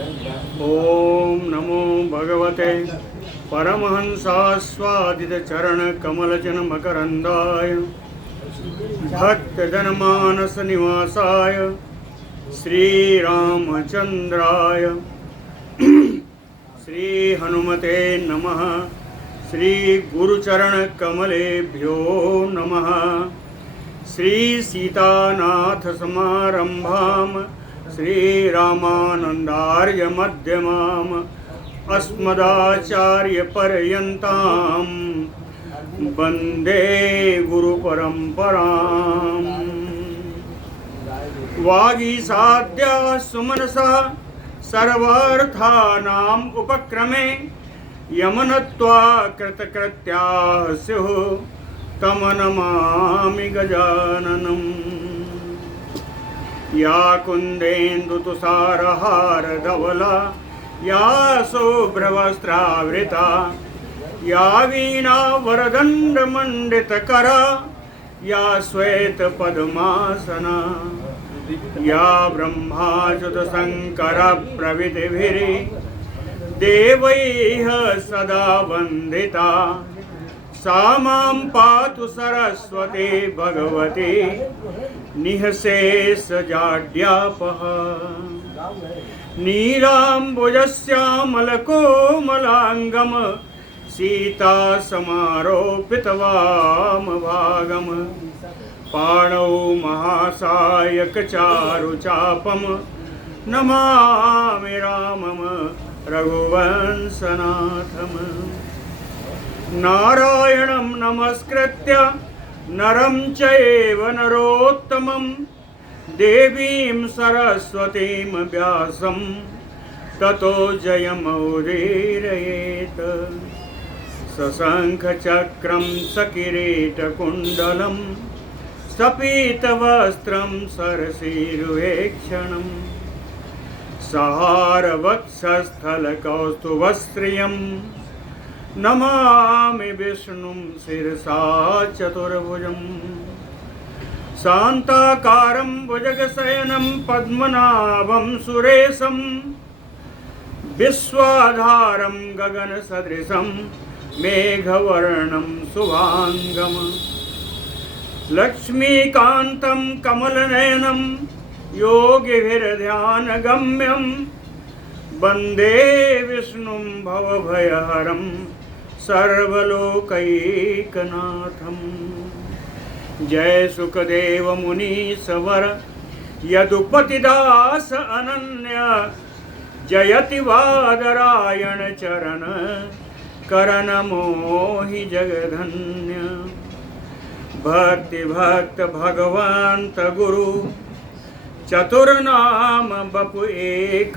ओम नमो भगवते परमहंसास्वादित चरण कमलजन मकरंदाय भक्तजनमानस निवासाय श्री रामचंद्राय श्री हनुमते नमः। श्री गुरुचरण कमलेभ्यो नमः। श्री सीतानाथ समारंभाम श्री रामानंदार्य मध्यमाम अस्मदाचार्य पर्यंताम वंदे गुरु परंपराम। वागीसाद्या सुमनसा सर्वार्थानाम उपक्रमे यमनत्वा कृतकृत्या स्युः तम नमामि गजाननम्। या कुन्देन्दुतुषारहार धवला या शुभ्रवस्त्रावृता या वीणा वरदण्डमण्डितकरा या श्वेतपद्मासना या ब्रह्माच्युतशङ्करप्रभृतिभिः देवैः सदा वन्दिता सा मां पातु सरस्वती भगवती निःशेषजाड्यापः। नीलाम्बुजश्यामलकोमलाङ्गं सीतासमारोपितवामभागं पाणौ महासायकचारुचापं नमामि रामं रघुवंशनाथम्। नारायणं नमस्कृत्य नरं चैव नरोत्तमं देवीं सरस्वतीं व्यासं ततो जयमुदीरयेत्। सशङ्खचक्रं सकिरीटकुण्डलं सपीतवस्त्रं सरसीरुहेक्षणं सहारवक्षस्थलकौस्तुभश्रियं नमामि विष्णुं शिरसा चतुर्भुजं। शान्ताकारं भुजगशयनं पद्मनाभं सुरेशं विश्वाधारं गगनसदृशं मेघवर्णं शुभांगं। लक्ष्मीकान्तं कमलनयनं योगिभिर्ध्यानगम्यं वन्दे विष्णुं भवभयहरं सर्वलोकैकनाथं। जय सुखदेव मुनि सवर यदुपतिदास अनन्य जयति वादरायण चरण करण मोहि जगधन्य। भक्ति भक्त भगवंत गुरु चतुर्नाम बपु एक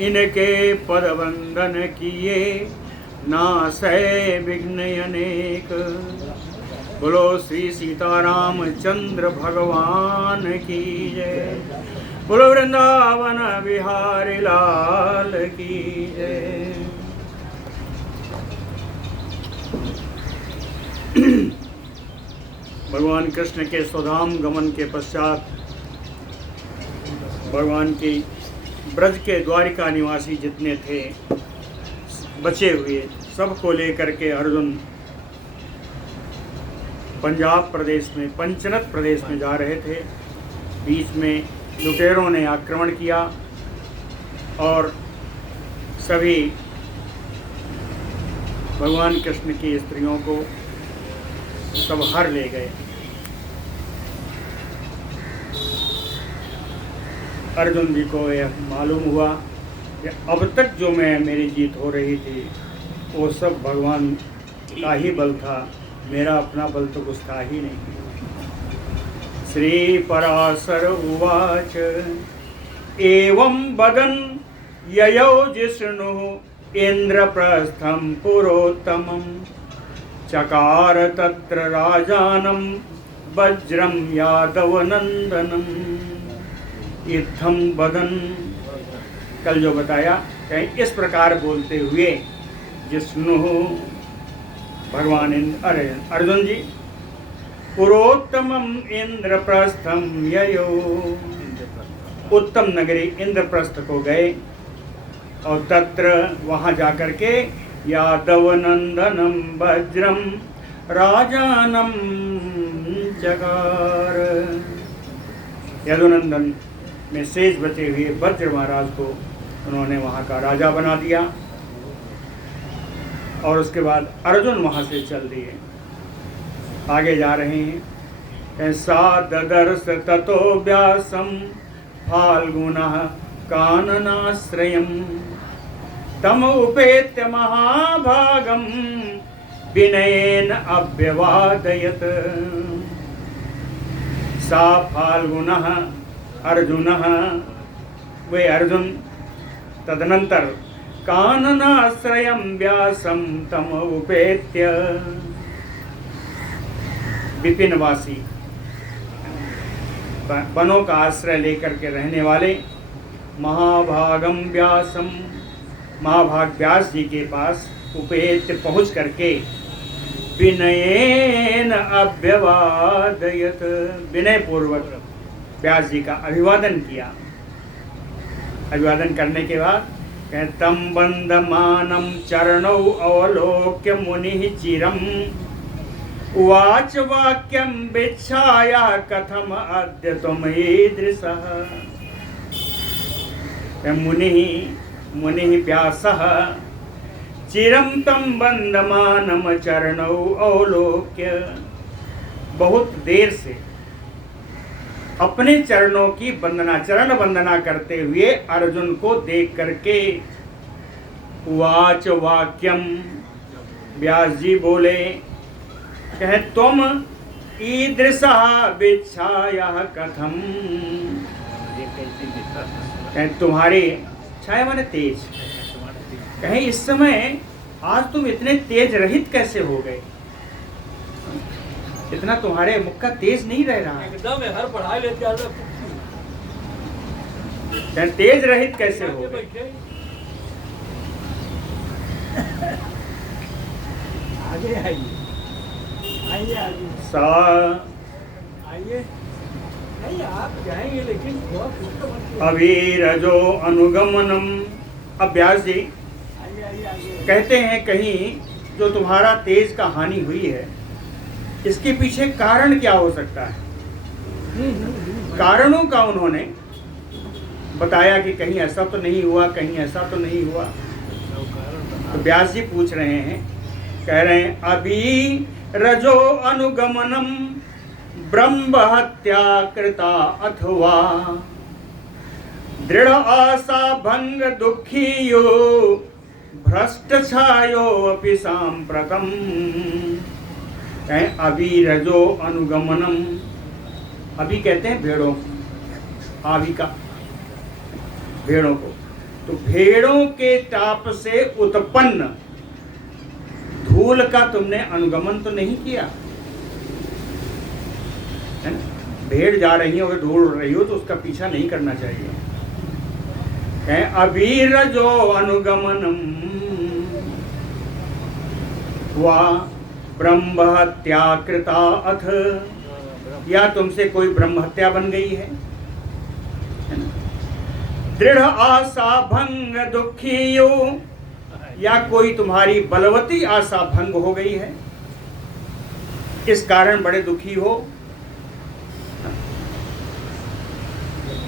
इनके पद वंदन किए नासै विघ्न अनेक। बोलो श्री सीताराम चंद्र भगवान की जय। बोलो वृंदावन बिहारी लाल की जय। भगवान कृष्ण के स्वधाम गमन के पश्चात भगवान की ब्रज के द्वारिका निवासी जितने थे बचे हुए सबको लेकर के अर्जुन पंजाब प्रदेश में पंचनत प्रदेश में जा रहे थे। बीच में लुटेरों ने आक्रमण किया और सभी भगवान कृष्ण की स्त्रियों को सब हर ले गए। अर्जुन जी को यह मालूम हुआ कि अब तक जो मेरी जीत हो रही थी वो सब भगवान का ही बल था, मेरा अपना बल तो कुछ था ही नहीं। श्री पराशर उवाच एवं वदन् ययौ जिष्णुः इंद्रप्रस्थं पुरोत्तमं चकार तत्र राजानं वज्रं यादवनंदनम्। इत्थं वदन् कल जो बताया इस प्रकार बोलते हुए जिष्णु भगवान अर्जुन जी पुरोत्तमम इंद्रप्रस्थम ययो उत्तम नगरी इंद्रप्रस्थ को गए और तत्र वहाँ जाकर के यादव नंदनम वज्रम राजानम जगार, यदुनंदन में शेष बचे हुए वज्र महाराज को उन्होंने वहाँ का राजा बना दिया। और उसके बाद अर्जुन वहाँ से चल दिए, आगे जा रहे हैं। ऐसा ददर्श ततो व्यासम फाल्गुनः काननाश्रयम् तम उपेत्य महाभागम विनयेन अभ्यवादयत्। सा फाल्गुनः अर्जुनः, वे अर्जुन तदनंतर काननाश्रयं व्यासं तम उपेत्य, विपिनवासी वनों का आश्रय लेकर के रहने वाले महाभागम व्यासम, महाभाग व्यास जी के पास उपेत्य पहुँच करके विनयेन अभ्यवादयत, विनय पूर्वक व्यास जी का अभिवादन किया। अभिवादन करने के बाद तम बंदमानं चरणौ अवलोक्य मुनि चिरम उवाच वाक्यं विच्छाय कथम अद्य त्वम् ईदृशः। मुनिः व्यासः चिरं तं बंदमानं चरणौ अवलोक्य, बहुत देर से अपने चरणों की वंदना, चरण वंदना करते हुए अर्जुन को देख करके उवाच वाक्यम, व्यास जी बोले कहे तुम ईदृशा विच्छाया कथम, कहे तुम्हारे, छाया माने तेज, कहे इस समय आज तुम इतने तेज रहित कैसे हो गए, इतना तुम्हारे मुख का तेज नहीं रह रहा है, एकदम हर पढ़ाई लेते तेज रहित कैसे हो गए। आगे आइए, आइए आइए, आइए, नहीं आप जाएंगे लेकिन अवीरजो अनुगमनम। अब व्यास जी कहते हैं कहीं जो तुम्हारा तेज का हानि हुई है, इसके पीछे कारण क्या हो सकता है। कारणों का उन्होंने बताया कि कहीं ऐसा तो नहीं हुआ, कहीं ऐसा तो नहीं हुआ। तो व्यास जी पूछ रहे हैं, कह रहे हैं अभी रजो अनुगमनम ब्रह्म हत्या कृता अथवा दृढ़ आशा भंग दुखी यो भ्रष्ट छायो अपि सांप्रतम। अभी रजो अनुगमनम, अभी कहते हैं भेड़ों, आवी का भेड़ों को, तो भेड़ों के टाप से उत्पन्न धूल का तुमने अनुगमन तो नहीं किया है ना। भेड़ जा रही हो, अगर धूल उड़ रही हो तो उसका पीछा नहीं करना चाहिए। अभी रजो अनुगमनम वा ब्रह्म हत्या कृता अथ, या तुमसे कोई ब्रह्म हत्या बन गई है। दृढ़ आशा भंग दुखी यो, या कोई तुम्हारी बलवती आशा भंग हो गई है, इस कारण बड़े दुखी हो।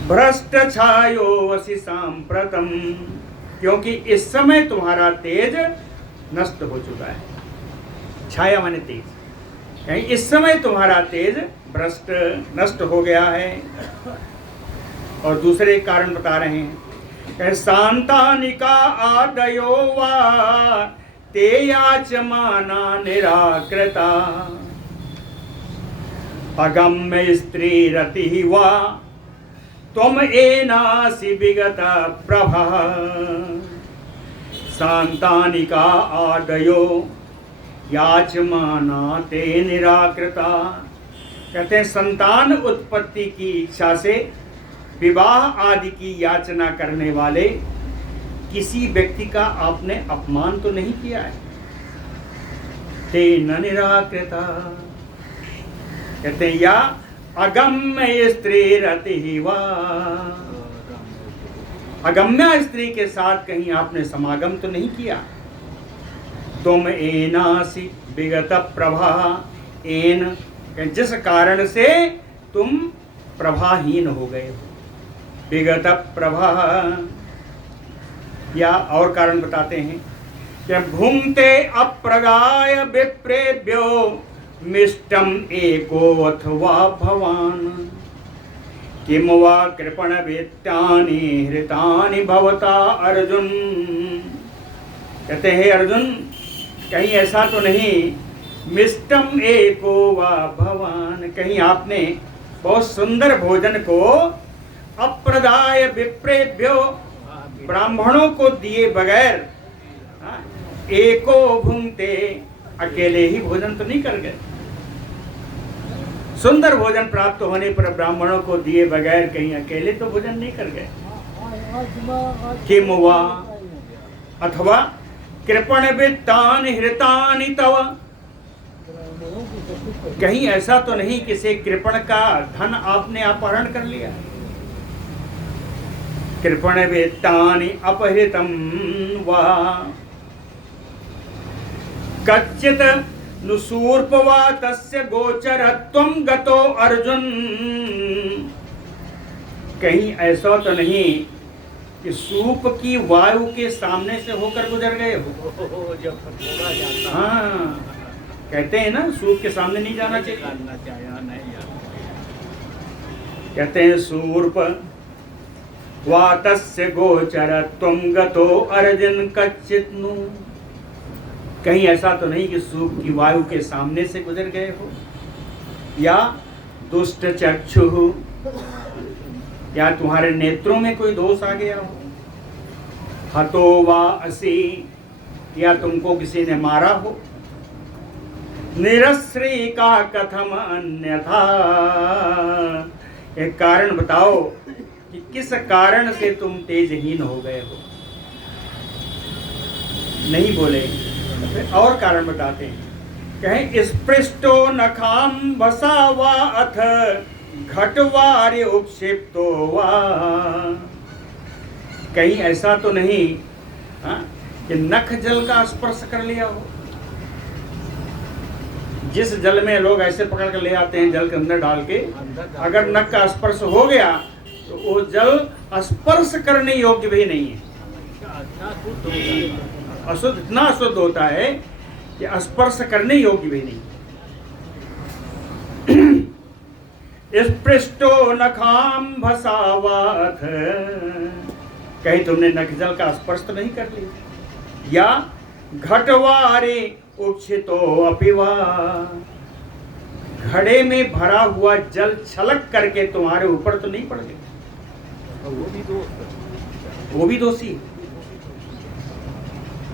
भ्रष्ट छायो वसी सांप्रतम, क्योंकि इस समय तुम्हारा तेज नष्ट हो चुका है। छाया माने तेज, कहीं इस समय तुम्हारा तेज भ्रष्ट नष्ट हो गया है। और दूसरे कारण बता रहे हैं, शांतानिका आदयो वा ते याचमाना निराकृता अगम्य स्त्री रति वा त्वम एनासि विगत प्रभा। शांतानिका आदयो याचमाना ते निराकृता, कहते हैं संतान उत्पत्ति की इच्छा से विवाह आदि की याचना करने वाले किसी व्यक्ति का आपने अपमान तो नहीं किया है। ते न निराकृता, कहते हैं या अगम्य स्त्री रति वा, अगम्या स्त्री के साथ कहीं आपने समागम तो नहीं किया। तुम एनासी विगत प्रभा, एन जिस कारण से तुम प्रभाहीन हो गए हो, विगत प्रभा। या और कारण बताते हैं कि भुंक्ते अप्रदाय विप्रेभ्यो मिष्टम एको अथवा भवान, किम वा कृपण वेत्यानि हृतानि भवता अर्जुन। कहते हैं अर्जुन, कहीं ऐसा तो नहीं, मिष्टम एको वा भवान, कहीं आपने बहुत सुंदर भोजन को अप्रदाय विप्रेभ्यो, ब्राह्मणों को दिए बगैर, एको भुंक्ते, अकेले ही भोजन तो नहीं कर गए। सुंदर भोजन प्राप्त होने पर ब्राह्मणों को दिए बगैर कहीं अकेले तो भोजन नहीं कर गए। किम वा अथवा कृपण वित्तान हृतानि तव, कहीं ऐसा तो नहीं किसी कृपण का धन आपने अपहरण कर लिया। कृपण वित्तानि अपहृतम वा कच्चित नुसूर्पवा तस्य गोचरत्वं गतो अर्जुन, कहीं ऐसा तो नहीं कि सूप की वायु के सामने से होकर गुजर गए हो। हाँ, कहते हैं ना सूप के सामने नहीं जाना चाहिए। कहते हैं सूर्प वा तस्य गोचरत्वं गतो अर्जुन कच्चित् नु, कहीं ऐसा तो नहीं कि सूप की वायु के सामने से गुजर गए हो। या दुष्ट चक्षु, या तुम्हारे नेत्रों में कोई दोष आ गया हो। हतो वा असि, या तुमको किसी ने मारा हो। निरश्री का कथम अन्यथा, एक कारण बताओ कि किस कारण से तुम तेजहीन हो गए हो। नहीं बोले, और कारण बताते हैं। कहें स्पृष्टो नखाम बसा वा अथ घटवार्य उपक्षिप्तो वा, कहीं ऐसा तो नहीं कि नख जल का स्पर्श कर लिया हो। जिस जल में लोग ऐसे पकड़ कर ले आते हैं जल के अंदर डाल के, अगर नख का स्पर्श हो गया तो वो जल स्पर्श करने योग्य भी नहीं है। अशुद्ध, इतना अशुद्ध होता है कि स्पर्श करने योग्य भी नहीं। स्पृष्टो नखाम भसावाथ, कहीं तुमने नखजल का स्पर्श तो नहीं कर लिया। या घटवारे उपक्षितो अपिवा, घड़े में भरा हुआ जल छलक करके तुम्हारे ऊपर तो नहीं पड़ गया। वो भी दोषी।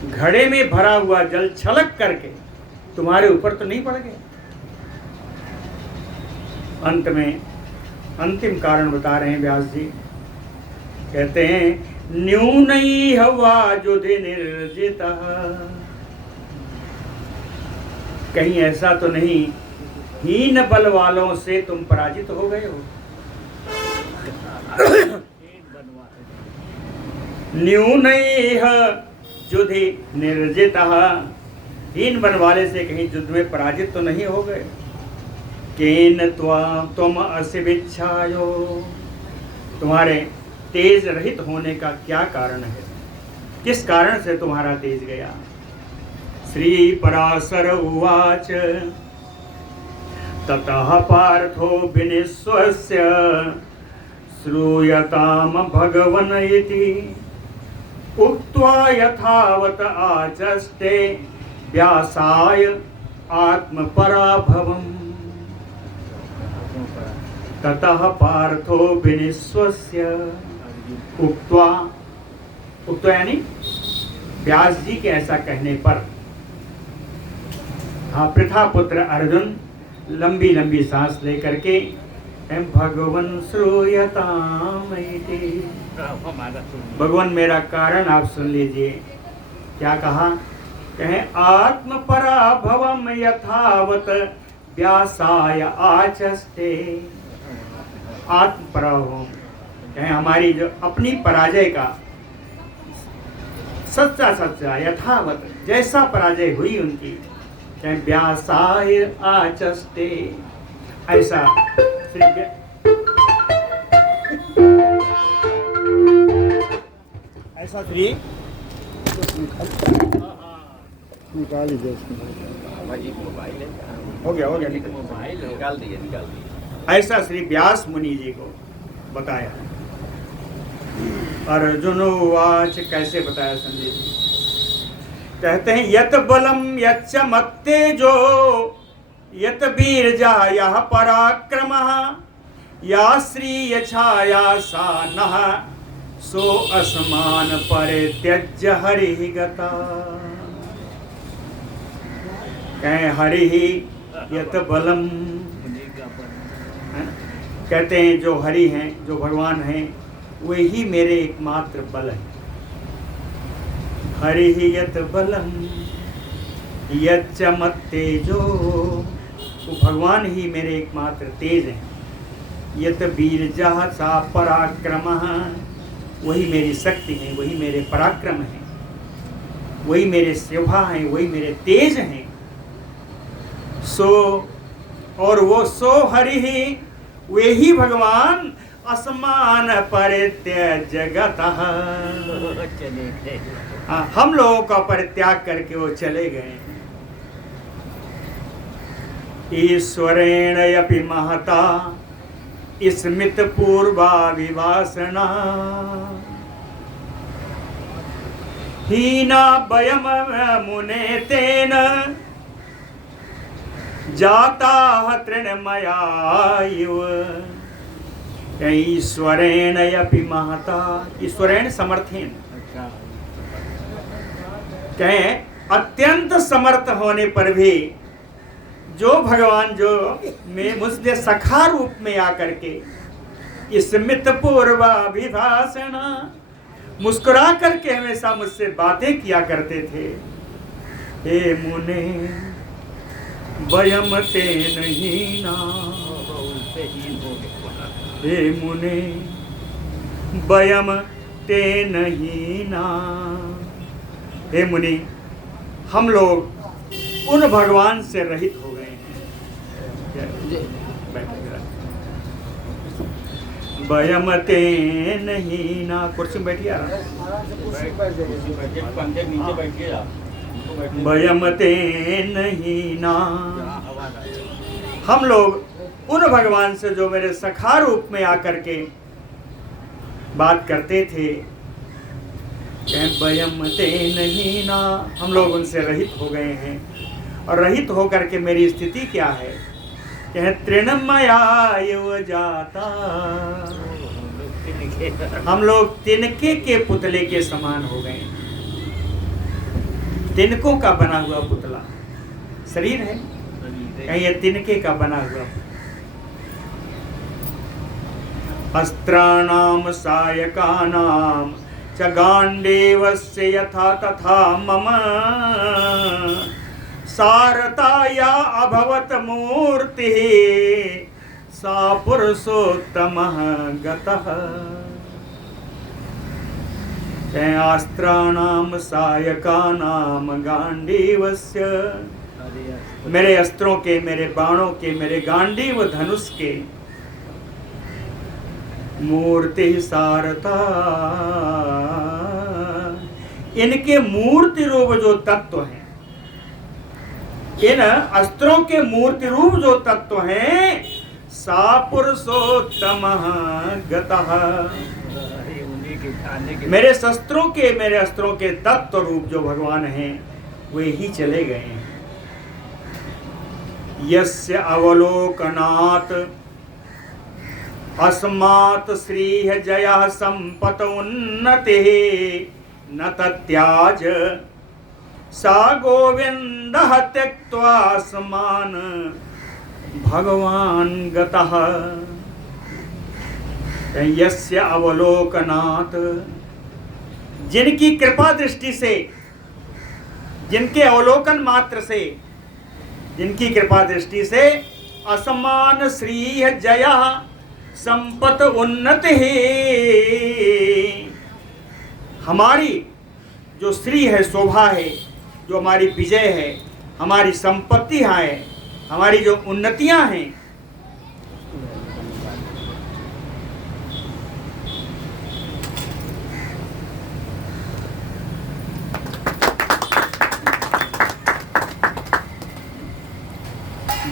घड़े में भरा हुआ जल छलक करके तुम्हारे ऊपर तो नहीं पड़ गया। अंत में अंतिम कारण बता रहे हैं व्यास जी, कहते हैं न्यूनैः वाजुधि निर्जितः, कहीं ऐसा तो नहीं हीन बल वालों से तुम पराजित हो गए हो। न्यूनैः युधि निर्जितः, हीन बल वाले से कहीं युद्ध में पराजित तो नहीं हो गए। केन त्वम असि विच्छायो, तुम्हारे तेज रहित होने का क्या कारण है, किस कारण से तुम्हारा तेज गया। श्री पराशर उवाच ततः पार्थो विनिश्वस्य श्रूयताम भगवन इति उक्त्वा यथावत आचष्टे व्यासाय आत्मपराभवम्। ततः पार्थो विनिश्वस्य, उक्त्वा, उक्त्वा यानी व्यास जी के ऐसा कहने पर, हाँ, पृथा पुत्र अर्जुन लंबी लंबी सांस लेकर के भगवन श्रूयताम इति, भगवान मेरा कारण आप सुन लीजिए। क्या कहा, कहें आत्मपराभवम यथावत व्यासाय आचष्टे। आत्मपराभव कहें हमारी जो अपनी पराजय का सच्चा सच्चा यथावत जैसा पराजय हुई उनकी, चाहे व्यासाय आचस्ते, ऐसा ऐसा श्री निकाल लीजिए हो गया निकाल दिए। ऐसा श्री व्यास मुनि जी को बताया। अर्जुनोवाच, कैसे बताया संजय जी? कहते हैं यत बलम यच्च मत्तेजो यत वीर्जा यह पराक्रमः या श्रिय छाया सा नः सो असमान परित्यज्य हरि गता। कहें हरि यत बलम, कहते हैं जो हरि हैं, जो भगवान हैं, वे ही मेरे एकमात्र बल है। हरि यत बलम यच्च मत्तेजो, वो भगवान ही मेरे एकमात्र तेज हैं। यत वीर्जा सा पराक्रमः, वही मेरी शक्ति है, वही मेरे पराक्रम है, वही मेरे शोभा है, वही मेरे तेज हैं। सो, और वो सो हरि ही, वे ही भगवान असमान परित्यज्य गतः, हम लोगों का परित्याग करके वो चले गए। ईश्वरेण अपि महता स्मित पूर्वाभिवासना हीना वयम मुने तेन जाता तृणमयायुव। ईश्वरेण अपि महता, ईश्वरेण समर्थेन, कहें अत्यंत समर्थ होने पर भी जो भगवान जो मैं मुझसे सखा रूप में आकर के स्मित पूर्वाभिभाषण, मुस्कुरा करके हमेशा मुझसे बातें किया करते थे। हे मुने वयम तेन हीना, हे मुने वयम तेन हीना। हे मुनि, हम लोग उन भगवान से रहित हो गए हैं। वयम तेन हीना, कुर्सी में बैठिए, वयम तेन हीना, हम लोग उन भगवान से जो मेरे सखा रूप में आकर के बात करते थे, वयम तेन हीना, हम लोग उनसे रहित हो गए हैं। और रहित होकर के मेरी स्थिति क्या है? कहें तृणमयायुव जाता, हम लोग तिनके के पुतले के समान हो गए। तिनकों का बना हुआ पुतला शरीर है, कहीं ये तिनके का बना हुआ। अस्त्राणाम सायकानाम च गांडीवस्य यथा तथा मम सारताया अभवत मूर्ति सा पुरुषोत्तमः गतः। अस्त्राणाम सायकानाम गांडीवस्य, मेरे अस्त्रों के, मेरे बाणों के, मेरे गांडीव धनुष के मूर्ति सारता, इनके मूर्ति रूप जो तत्व हैं, इन अस्त्रों के मूर्ति रूप जो तत्व हैं, सा पुरुषोत्तमः गतः, मेरे शस्त्रों के, मेरे अस्त्रों के तत्व रूप जो भगवान हैं, वे ही चले गए हैं। यस्य अवलोकनात् अस्मात् श्रीः जयः संपत उन्नतिः न तत्याज सा गोविन्दः त्यक्त्वा अस्मान् भगवान् गतः। यस्य अवलोकनात्, जिनकी कृपा दृष्टि से, जिनके अवलोकन मात्र से, जिनकी कृपा दृष्टि से असमान श्री जय संपत उन्नत है। हमारी जो श्री है, शोभा है, जो हमारी विजय है, हमारी संपत्तियां है, हमारी जो उन्नतियां हैं,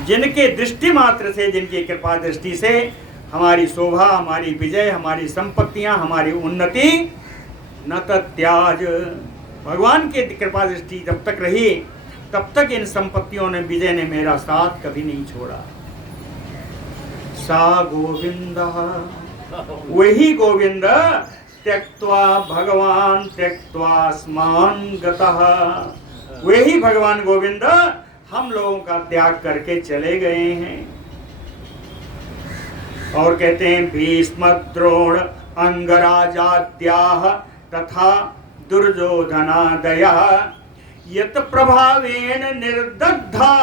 जिनके दृष्टि मात्र से, जिनकी कृपा दृष्टि से हमारी शोभा, हमारी विजय, हमारी संपत्तियां, हमारी उन्नति न त्याज। भगवान की कृपा दृष्टि जब तक रही तब तक इन संपत्तियों ने, विजय ने मेरा साथ कभी नहीं छोड़ा। सा गोविंद, वही गोविंद त्यक्त्वा भगवान त्यक्त्वा स्मान गतः, वही भगवान गोविंद हम लोगों का त्याग करके चले गए हैं। और कहते हैं भीष्म द्रोण अंगराजाद्याः तथा दुर्योधनादया यत प्रभावेण निर्दग्धा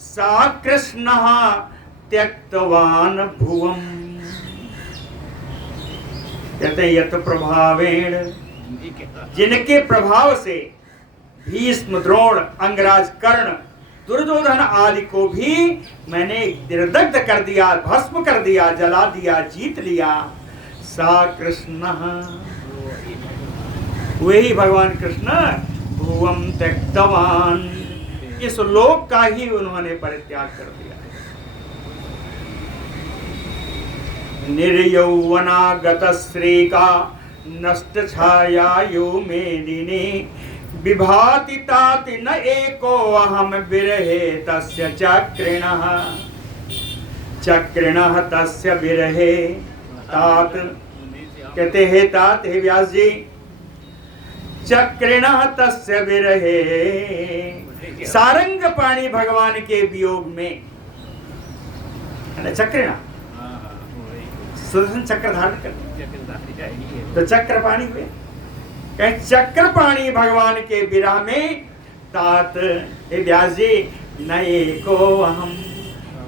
सा कृष्णः त्यक्तवान भुवम्। कहते हैं यत प्रभावेण, जिनके प्रभाव से भीष्म द्रोण अंगराज कर्ण दुर्योधन आदि को भी मैंने निर्दग्ध कर दिया, भस्म कर दिया, जला दिया, जीत लिया। सा कृष्ण, वही भगवान कृष्ण भुवम त्यक्तवान, इस लोक का ही उन्होंने परित्याग कर दिया। निर्यौवनागत श्री का नष्ट छायायु मेदिनी विभाति ताति न एको अहम विरहे तस्य चक्रिणः। चक्रिणः तस्य विरहे तात, कहते हैं तात, हे व्यास जी, चक्रिणः तस्य विरहे, सारंग पाणी भगवान के वियोग में, चक्रिणा सुदर्शन चक्र धारण कर, तो चक्र पाणी हुए। कहीं चक्र पाणी भगवान के विरह में तात, हे व्यास जी, न एको अहम,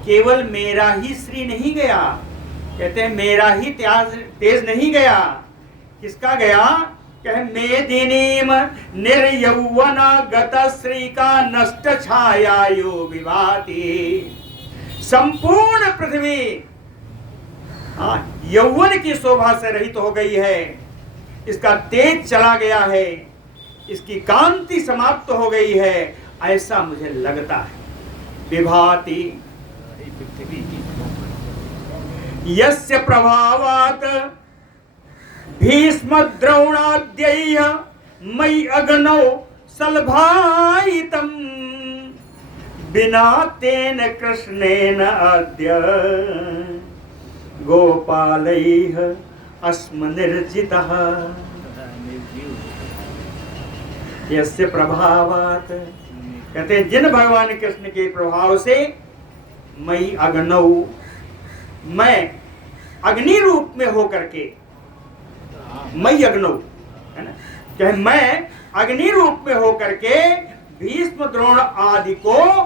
केवल मेरा ही श्री नहीं गया, कहते हैं मेरा ही तेज नहीं गया, किसका गया? कहे मेदिनीम निर्यौवना गत श्री का नष्ट छायायो विभाति, संपूर्ण पृथ्वी यौवन की शोभा से रहित हो गई है, इसका तेज चला गया है, इसकी कांति समाप्त हो गई है, ऐसा मुझे लगता है। विभाति यस्य प्रभावात् भीष्म द्रोणाद्यैः मयि अग्नौ सलभायितम् बिना तेन कृष्णेन अद्य गोपालैः अस्म निर्जितः। यस्य प्रभावात्, कहते हैं जिन भगवान कृष्ण के प्रभाव से मई अग्नौ, मैं अग्नि रूप में होकर के, मई अग्नौ है ना, कहे मैं अग्नि रूप में होकर के भीष्म द्रोण आदि को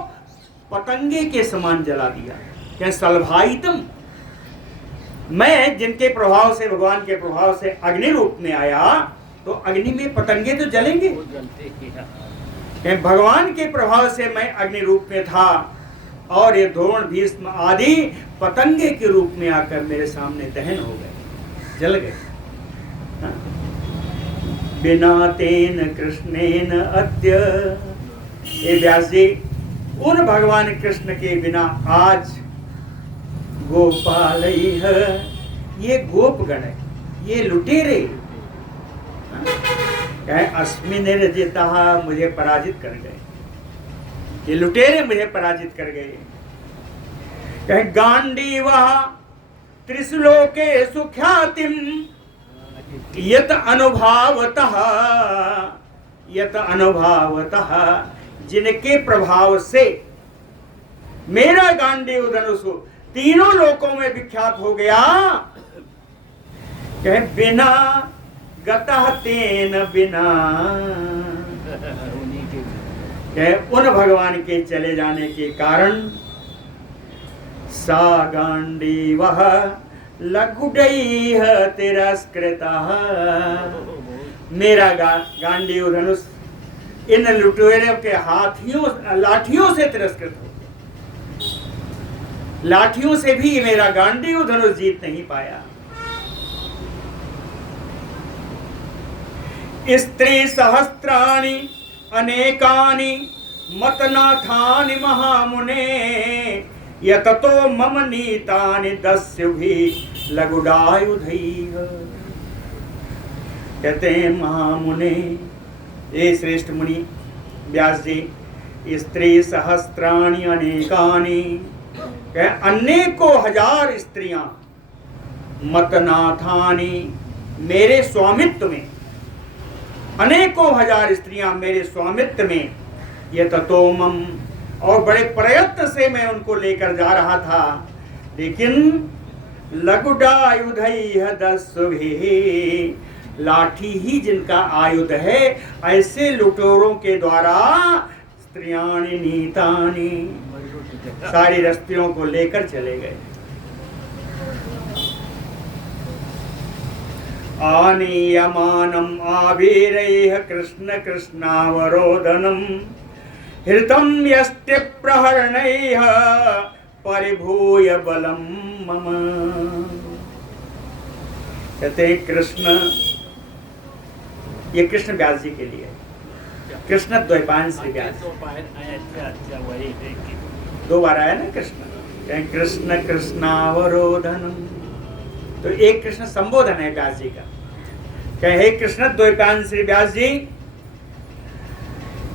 पतंगे के समान जला दिया। कहे सलभायितम, मैं जिनके प्रभाव से, भगवान के प्रभाव से अग्नि रूप में आया, तो अग्नि में पतंगे तो जलेंगे। भगवान के प्रभाव से मैं अग्नि रूप में था और ये द्रोण भीष्म आदि पतंगे के रूप में आकर मेरे सामने दहन हो गए, जल गए। बिना तेन कृष्णेन अद्य, हे व्यास जी, उन भगवान कृष्ण के बिना आज गोपालैः, ये गोपगण है, ये लुटेरे, कहे अस्मि निर्जितः, मुझे पराजित कर गए, ये लुटेरे मुझे पराजित कर गए। कहे गांडीवः त्रिश्लोकेषु ख्यातिम यत अनुभावतः, यत अनुभावतः, जिनके प्रभाव से मेरा गांडीव धनुष तीनों लोकों में विख्यात हो गया। कहे बिना गतः तेन बिना, कहे उन भगवान के चले जाने के कारण सा गांडीवः लघुडैः तिरस्कृतः। मेरा गांडीव धनुष इन लुटेरों के लाठियों से तिरस्कृत हो। लाठियों से भी मेरा गांडीव धनुष जीत नहीं पाया। स्त्री सहस्त्राणि अनेकानि मतनाथानि महामुने यततो मम नीतानि दस्युभिः लघुडायुधैः। कहते हैं महामुने, ये श्रेष्ठ मुनि व्यास जी, स्त्री सहस्त्राणि अनेकानि, अनेकों हजार स्त्रियां, मतनाथानि मेरे स्वामित्व में, अनेकों हजार स्त्रियां मेरे स्वामित्व में, ये ततोमम, और बड़े प्रयत्न से मैं उनको लेकर जा रहा था, लेकिन लघुडायुधैः दस्युभिः, लाठी ही जिनका आयुध है, ऐसे लुटेरों के द्वारा स्त्रियाणि नीतानि, सारी रस्तियों को लेकर चले गए। आनीयमानम् आवीरैः कृष्ण कृष्णावरोधनम् हृतं यष्टि प्रहरणैः परिभूय बलं मम। कहते हैं कृष्ण, ये कृष्ण व्यास जी के लिए, कृष्ण द्वैपायन व्यास, दो बार आया ना कृष्ण, कृष्ण कृष्णावरोधनम, तो एक कृष्ण संबोधन है व्यास जी का। कहे कृष्ण द्वैपायन श्री व्यास जी,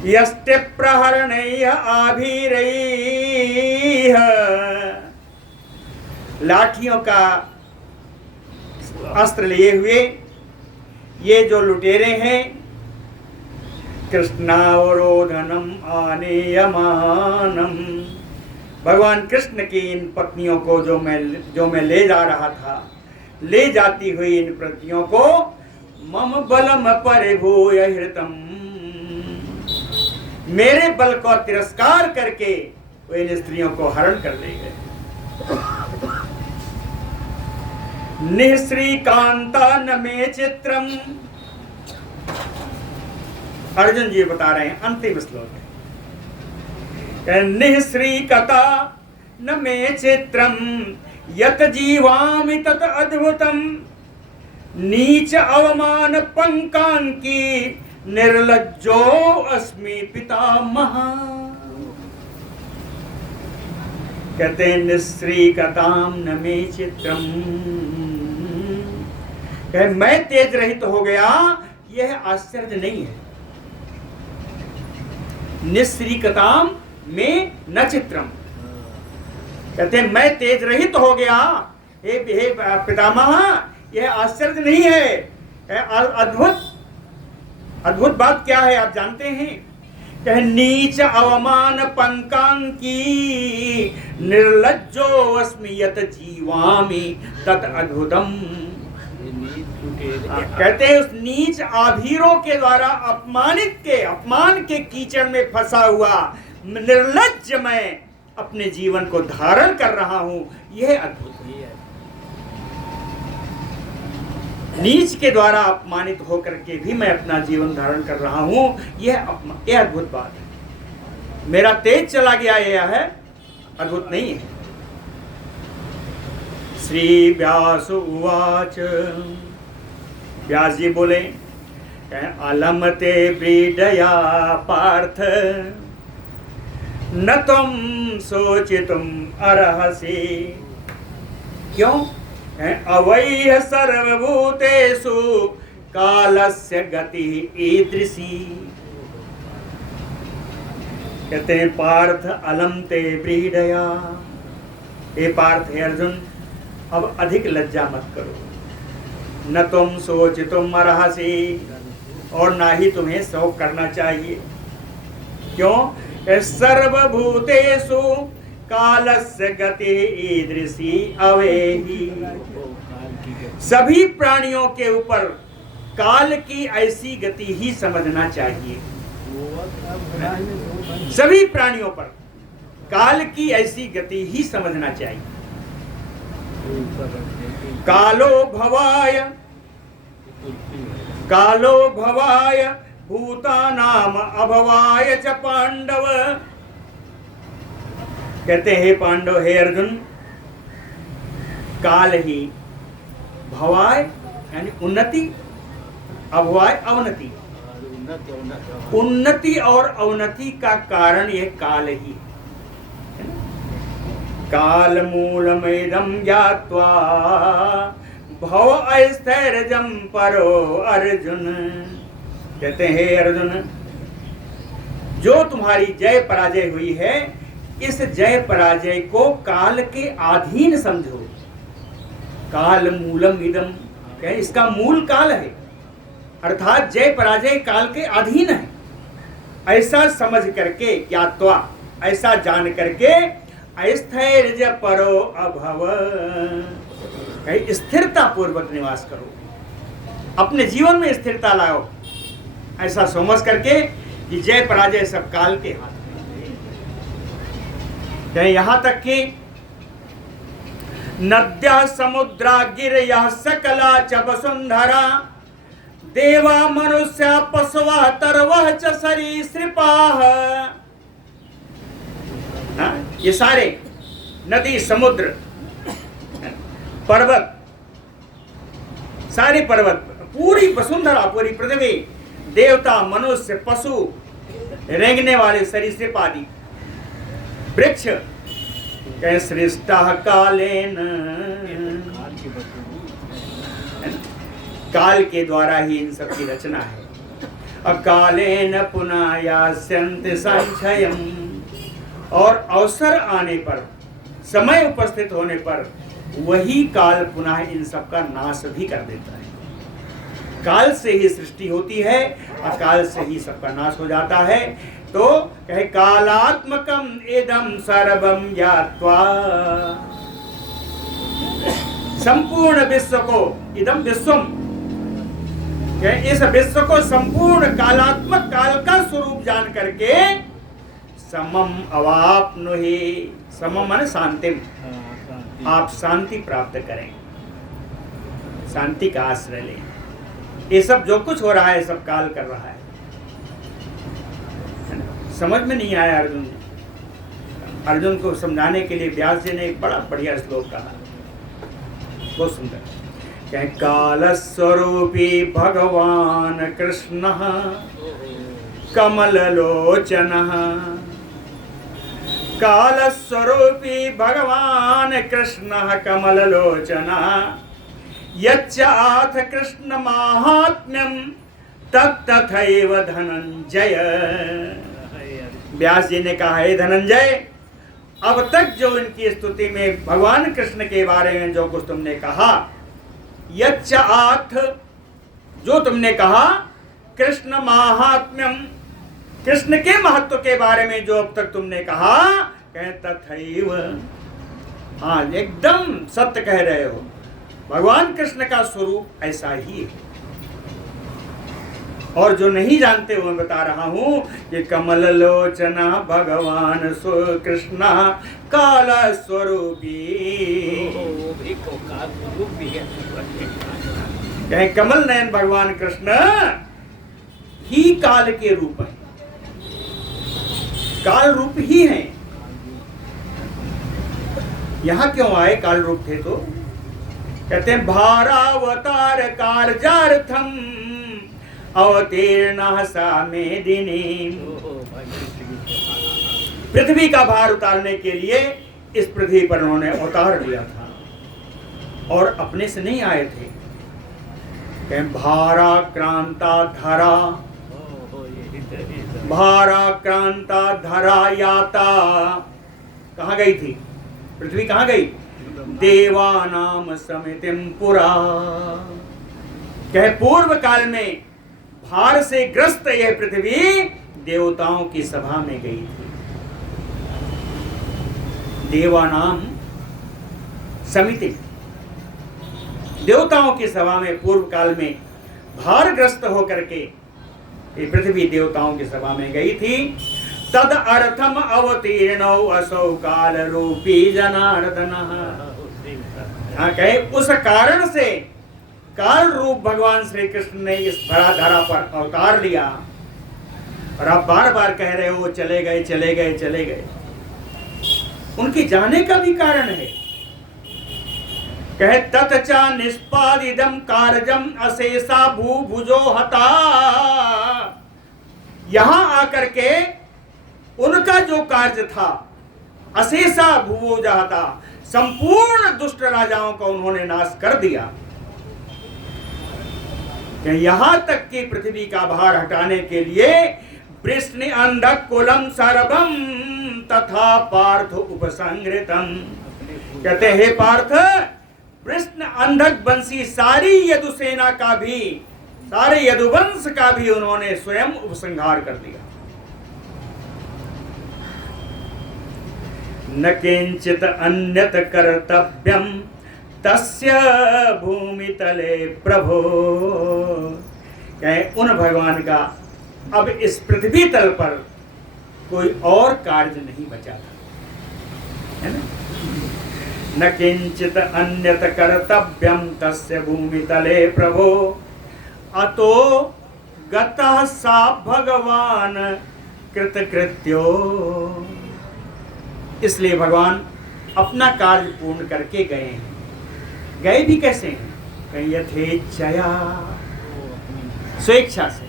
यष्टि प्रहरणैः आभीरैः, लाठियों का अस्त्र लिए हुए ये जो लुटेरे हैं, कृष्णावरोधनम आनेयमानम, भगवान कृष्ण की इन पत्नियों को जो मैं ले जा रहा था, ले जाती हुई इन पत्नियों को मम बलम परिभूय हृतम, मेरे बल को तिरस्कार करके वो इन स्त्रियों को हरण कर ले गए। निःश्रीकांता न मे चित्रम, अर्जुन जी बता रहे हैं अंतिम श्लोक है, निःश्रीकता न मे चित्रम यत जीवामि तत अद्भुतम नीच अवमान पंकांकी निर्लज्जो अस्मि पितामह। कहते हैं निःश्रीकताम न मे चित्रम, मैं तेज रहित हो गया, यह आश्चर्य नहीं है। निःश्रीकताम में न चित्रम, कहते हैं मैं तेज रहित हो गया, हे पितामह, यह आश्चर्य नहीं है। अद्भुत बात क्या है आप जानते हैं? कहे नीच अवमान पंकांकी निर्लज्जो अस्मि यत जीवामि तत् अद्भुतम। कहते हैं उस नीच आभीरों के द्वारा अपमान के कीचड़ में फंसा हुआ निर्लज्ज मैं अपने जीवन को धारण कर रहा हूं, यह अद्भुत है। नीच के द्वारा अपमानित होकर के भी मैं अपना जीवन धारण कर रहा हूं, यह अद्भुत बात है। मेरा तेज चला गया, यह है अद्भुत नहीं है। श्री व्यास उवाच, व्यास जी बोले, अलम ते व्रीडया पार्थ न तुम सोचितुम अर्हसि। क्यों? अवैह सर्वभूतेषु कालस्य गति ईदृशी। कहते हैं पार्थ अलम ते व्रीडया, हे पार्थ, हे अर्जुन, अब अधिक लज्जा मत करो। न तुम सोचितुम अर्हसि, और ना ही तुम्हें शोक करना चाहिए। क्यों? सर्वभूतेषु कालस्य गति ईदृशी अवेहि। सभी प्राणियों के ऊपर काल की ऐसी गति ही समझना चाहिए। सभी प्राणियों पर काल की ऐसी गति ही समझना चाहिए। कालो भवाय भूतानाम अभवाय च पांडव। कहते हे पांडव, हे अर्जुन, काल ही भवाय यानी उन्नति, अभवाय अवनति, उन्नति और अवनति का कारण यह काल ही है। काल मूलमेदं ज्ञात्वा भव अस्थैर्यं परो अर्जुन। कहते हैं हे अर्जुन, जो तुम्हारी जय पराजय हुई है, इस जय पराजय को काल के अधीन समझो। काल मूलम इदम, इसका मूल काल है, अर्थात जय पराजय काल के अधीन है। ऐसा समझ करके, ज्ञात्वा ऐसा जान करके, अस्थैर्य परो अभव, स्थिरता पूर्वक निवास करो, अपने जीवन में स्थिरता लाओ, ऐसा समझ करके कि जय पराजय सब काल के हाथ में। यहां तक कि नद्या समुद्रा गिरयः सकला च वसुंधरा देवा मनुष्य पशवः तरवः च सरीसृपाः। ये सारे नदी, समुद्र, पर्वत, सारे पर्वत, पूरी वसुंधरा, पूरी पृथ्वी, देवता, मनुष्य, पशु, रेंगने वाले सरीसृप आदि, वृक्ष, सृष्टः कालेन, काल के द्वारा ही इन सब की रचना है। अकालेन पुनः यास्यन्ति संशयम्, और अवसर आने पर, समय उपस्थित होने पर वही काल पुनः इन सब का नाश भी कर देता है। काल से ही सृष्टि होती है, अकाल से ही सबका नाश हो जाता है। तो कहे कालात्मकम इदं सर्वं ज्ञात्वा, संपूर्ण विश्व को, इदं विश्वम, इस विश्व को संपूर्ण कालात्मक, काल का स्वरूप जान करके समम अवाप्नुहि, समम माने शांतिम, आप शांति प्राप्त करें, शांति का आश्रय लें। ये सब जो कुछ हो रहा है सब काल कर रहा है। समझ में नहीं आया अर्जुन ने। अर्जुन को समझाने के लिए व्यास जी ने एक बड़ा बढ़िया श्लोक कहा, बहुत सुंदर। क्या काल स्वरूपी भगवान कृष्ण कमल लोचन, काल स्वरूपी भगवान कृष्ण कमल लोचन, यच्चाथ कृष्ण माहात्म्यम तत्तथैव धनंजय। व्यास जी ने कहा, हे धनंजय, अब तक जो इनकी स्तुति में भगवान कृष्ण के बारे में जो कुछ तुमने कहा, यच्चाथ, जो तुमने कहा, कृष्ण माहात्म्यम, कृष्ण के महत्व के बारे में जो अब तक तुमने कहा, तथैव, हाँ एकदम सत्य कह रहे हो। भगवान कृष्ण का स्वरूप ऐसा ही है। और जो नहीं जानते वो मैं बता रहा हूं कि कमल लोचना भगवान कृष्ण काल स्वरूपी, कमल नयन भगवान कृष्ण ही काल के रूप है, काल रूप ही है। यहां क्यों आए काल रूप थे? तो कहते हैं भारावतार कार्यार्थम अवतीर्ण सा मेदिनी, पृथ्वी का भार उतारने के लिए इस पृथ्वी पर उन्होंने अवतार लिया था और अपने से नहीं आए थे। भाराक्रांता धरा, भाराक्रांता धरा याता, कहाँ गई थी पृथ्वी? कहाँ गई? देवानाम समितिम पुरा, कहे पूर्व काल में भार से ग्रस्त यह पृथ्वी देवताओं की सभा में गई थी। देवानाम समिति, देवताओं की सभा में पूर्व काल में भारग्रस्त होकर के ये पृथ्वी देवताओं की सभा में गई थी। तद अर्थम अवतीर्णौ असौ काल रूपी जनार्दन। हाँ, कहे उस कारण से काल रूप भगवान श्री कृष्ण ने इस भरा धरा पर अवतार लिया। और आप बार बार कह रहे हो चले गए चले गए चले गए, उनके जाने का भी कारण है। कहे ततचा निष्पादिदम कार्यम अशेषा भूभुजो हता। यहां आकर के उनका जो कार्य था अशेषा भूभुजा हता, संपूर्ण दुष्ट राजाओं का उन्होंने नाश कर दिया। यहां तक कि पृथ्वी का भार हटाने के लिए वृष्णि अंधक कुलम सर्वम तथा पार्थ उपसंग्रतम। कहते हे पार्थ, कृष्ण अंधक वंशी सारी यदुसेना का भी, सारे यदुवंश का भी उन्होंने स्वयं उपसंहार कर दिया। न किंचित अन्यत कर्तव्यम तस्य भूमि तले प्रभो। कहे उन भगवान का अब इस पृथ्वी तल पर कोई और कार्य नहीं बचा था, है ना। न किंचित अन्यत कर्तव्यम तस्य भूमि तले प्रभो अतो गतः सा भगवान कृतकृत्यो। इसलिए भगवान अपना कार्य पूर्ण करके गए हैं। गए भी कैसे हैं? कहीं यथेच्छया, स्वेच्छा से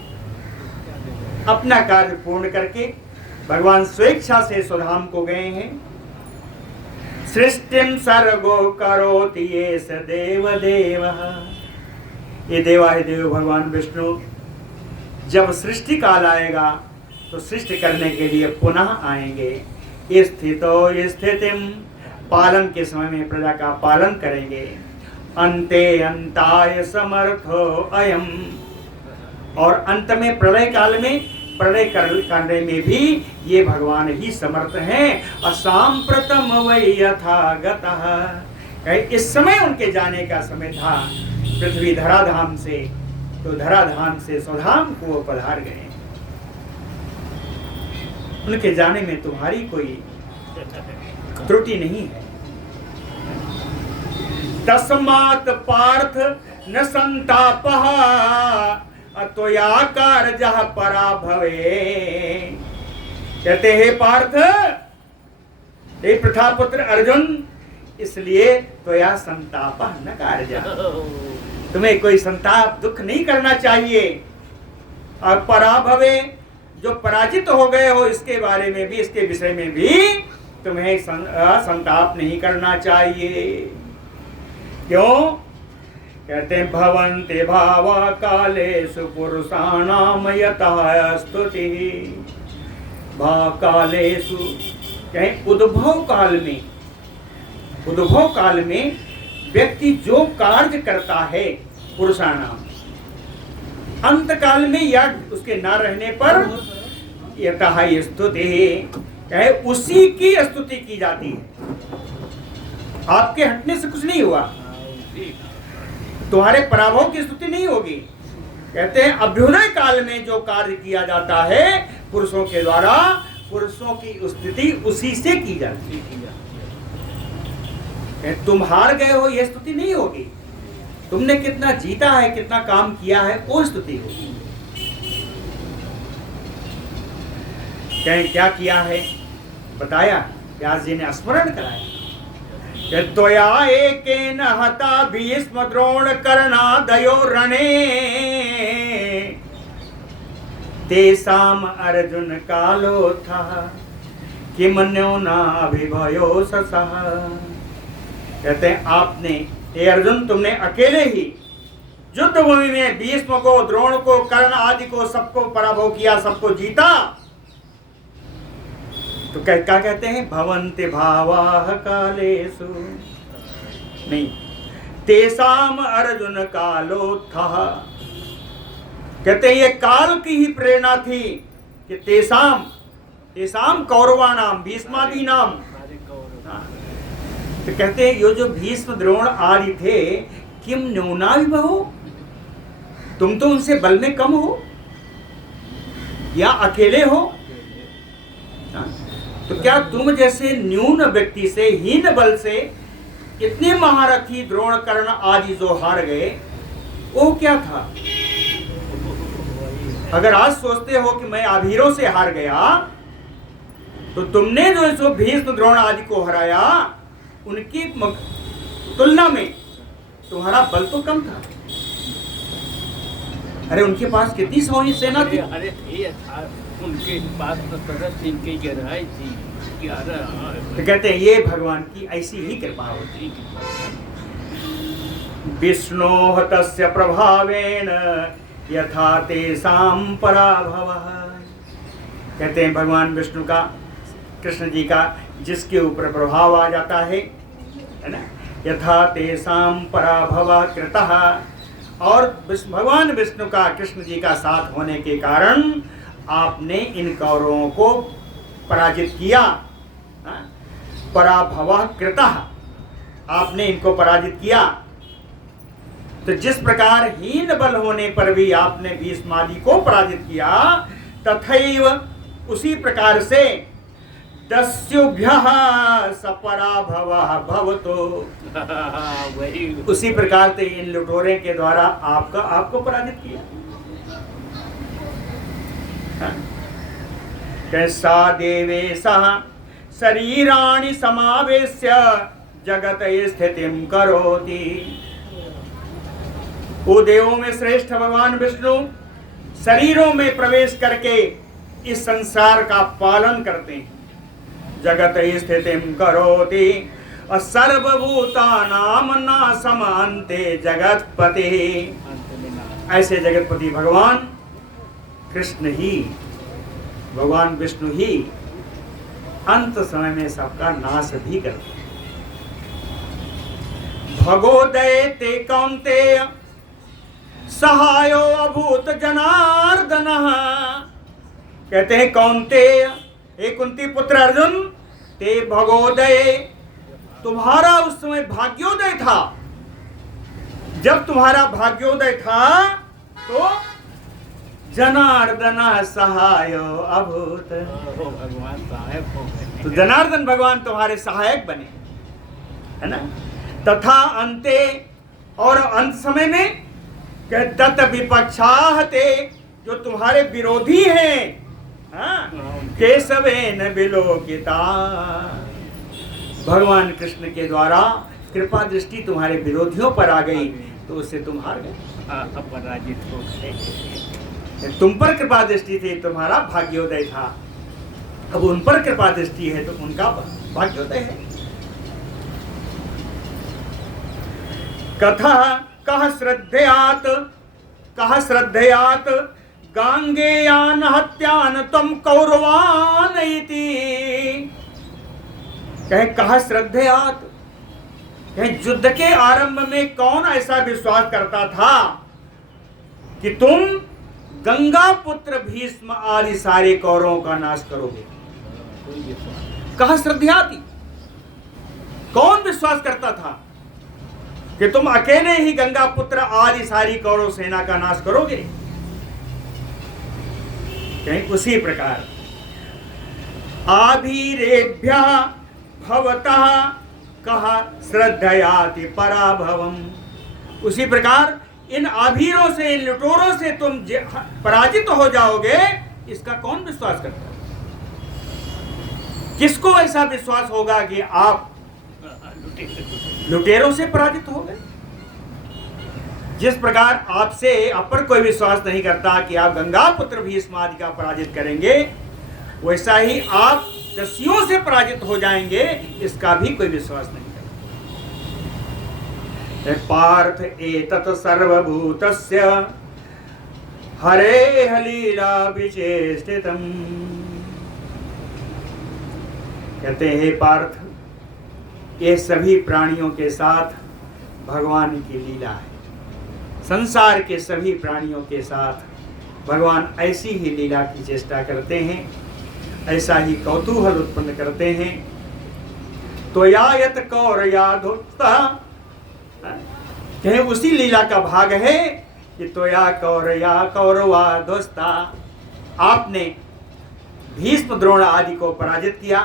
अपना कार्य पूर्ण करके भगवान स्वेच्छा से स्वधाम को गए हैं। सृष्टिम सर्गो करोति येष देव देवः। ये देवाधिदेव भगवान विष्णु जब सृष्टि काल आएगा तो सृष्टि करने के लिए पुनः आएंगे। स्थितो स्थितिम, पालन के समय में प्रजा का पालन करेंगे। अंते अंताय समर्थो अयम, और अंत में प्रलय काल में प्रलय करने में भी ये भगवान ही समर्थ हैं। असाम्प्रतम वै यथागतः। इस समय उनके जाने का समय था पृथ्वी धराधाम से, तो धराधाम से स्वधाम को वो पधार गए। उनके जाने में तुम्हारी कोई त्रुटि नहीं है। तस्मात् पार्थ न संतापः अतोया कार्यः पराभवे। कहते हे पार्थ, हे प्रथापुत्र अर्जुन, इसलिए तोया संतापः न कार्यः, तुम्हें कोई संताप दुख नहीं करना चाहिए। और पराभवे, जो पराजित हो गए हो, इसके बारे में भी, इसके विषय में भी तुम्हें संताप नहीं करना चाहिए। क्यों? कहते हैं भवन्ति भावा कालेषु पुरुषाणाम यतः स्तुतिः। कालेषु कहें उद्भव काल में, उद्भव काल में व्यक्ति जो कार्य करता है पुरुषाणाम, अंत काल में या उसके ना रहने पर यतः स्तुतिः, कहे उसी की स्तुति की जाती है। आपके हटने से कुछ नहीं हुआ, तुम्हारे पराभव की स्तुति नहीं होगी। कहते हैं अभ्युदय काल में जो कार्य किया जाता है पुरुषों के द्वारा, पुरुषों की स्तुति उसी से की जाती है। तुम हार गए हो, यह स्तुति नहीं होगी। तुमने कितना जीता है, कितना काम किया है, वो स्तुति होगी। क्या किया है बताया, व्यास जी ने स्मरण कराया। त्वया एकेन हता भीष्म द्रोण कर्णादयो रणे तेषाम अर्जुन कालो था किम न्यूना अभिभयो ससः। कहते हैं आपने, हे अर्जुन, तुमने अकेले ही युद्ध भूमि में भीष्म को, द्रोण को, कर्ण आदि को सबको पराभव किया, सबको जीता। तो क्या कहते हैं? भवन्ति भावाः कालेषु, नहीं, तेषाम अर्जुन कालोत्थः। कहते हैं ये काल की ही प्रेरणा थी कि तेषाम, तेषाम कौरवाणाम, भीष्मादि नाम। तो कहते हैं ये जो भीष्म द्रोण आदि थे, किम न्यूना विभवो, तुम तो उनसे बल में कम हो या अकेले हो। हाँ? तो क्या तुम जैसे न्यून व्यक्ति से, हीन बल से इतने महारथी द्रोण, कर्ण आदि जो हार गए, वो क्या था? अगर आज सोचते हो कि मैं अभीरों से हार गया, तो तुमने जो भीष्म द्रोण आदि को हराया, उनकी तुलना में तुम्हारा बल तो कम था। अरे उनके पास कितनी सोनी सेना थी? अरे उनके पास तो तरह इनकी गहराई थी। तो कहते हैं ये भगवान की ऐसी ही कृपा होती। विष्णु तस्य प्रभावेन यथा तेषां पराभवः। कहते हैं भगवान विष्णु का, कृष्ण जी का जिसके ऊपर प्रभाव आ जाता है ना, यथा तेषां पराभवः कृतः। और भगवान विष्णु का, कृष्ण जी का साथ होने के कारण आपने इन कौरवों को पराजित किया। पराभवः कृतः, आपने इनको पराजित किया। तो जिस प्रकार हीन बल होने पर भी आपने भीष्मादि को पराजित किया, तथैव उसी प्रकार से दस्युभ्यः सपराभवः भवतो, उसी प्रकार से इन लुटोरे के द्वारा आपको पराजित किया। कैसा देवेशः शरीराणि समावेश्य जगत स्थितिं करोति। वो देवों में श्रेष्ठ भगवान विष्णु शरीरों में प्रवेश करके इस संसार का पालन करते हैं। जगत स्थितिं करोति सर्वभूतानां नाशम् अन्ते जगत्पति। ऐसे जगतपति भगवान कृष्ण ही, भगवान विष्णु ही अंत समय में सबका नाश भी करते हैं। भगोदयते कौन्तेय सहायो अभूत जनार्दनः। कहते हैं कौन्तेय, हे कुंती पुत्र अर्जुन, ते भगोदय, तुम्हारा उस समय भाग्योदय था। जब तुम्हारा भाग्योदय था तो जनार्दन सहायो अभूत, भगवान सहायक हो गए। तो जनार्दन भगवान तुम्हारे सहायक बने, है ना। तथा अंते, और अंत समय में दत्त विपक्षाहते, जो तुम्हारे विरोधी हैं, केशवेन विलोकिता। भगवान कृष्ण के द्वारा कृपा दृष्टि तुम्हारे विरोधियों पर आ गई, तो उससे तुम हार गए, पराजित हो गए। तुम पर कृपा दृष्टि थी, तुम्हारा भाग्योदय था। अब उन पर कृपा दृष्टि है तो उनका भाग्योदय है। कथा कह श्रद्धयात गांगेयान हत्यान तम कौरवान इति। कह श्रद्धयात, युद्ध के आरंभ में कौन ऐसा विश्वास करता था कि तुम गंगा पुत्र भीष्म आदि सारे कौरवों का नाश करोगे? कहा श्रद्धयाति, कौन विश्वास करता था कि तुम अकेले ही गंगा पुत्र आदि सारी कौरव सेना का नाश करोगे? कहीं उसी प्रकार आभीरेभ्यः भवतः कहा श्रद्धयाति पराभवम। उसी प्रकार इन आभीरों से, इन लुटोरों से तुम पराजित हो जाओगे, इसका कौन विश्वास करता है? किसको ऐसा विश्वास होगा कि आप लुटेरों से पराजित हो गए? जिस प्रकार आपसे अपर कोई विश्वास नहीं करता कि आप गंगा पुत्र भीष्म आदि का पराजित करेंगे, वैसा ही आप दस्युओं से पराजित हो जाएंगे, इसका भी कोई विश्वास नहीं करता। पार्थ एतत् सर्वभूतस्य हरेः लीला विचेष्टितम्। कहते हैं हे पार्थ, ये सभी प्राणियों के साथ भगवान की लीला है। संसार के सभी प्राणियों के साथ भगवान ऐसी ही लीला की चेष्टा करते हैं, ऐसा ही कौतूहल उत्पन्न करते हैं। तो यायत कौरयाधुस्ता, कहे उसी लीला का भाग है कि तो या कौरवाधुस्ता, आपने भीष्म द्रोण आदि को पराजित किया।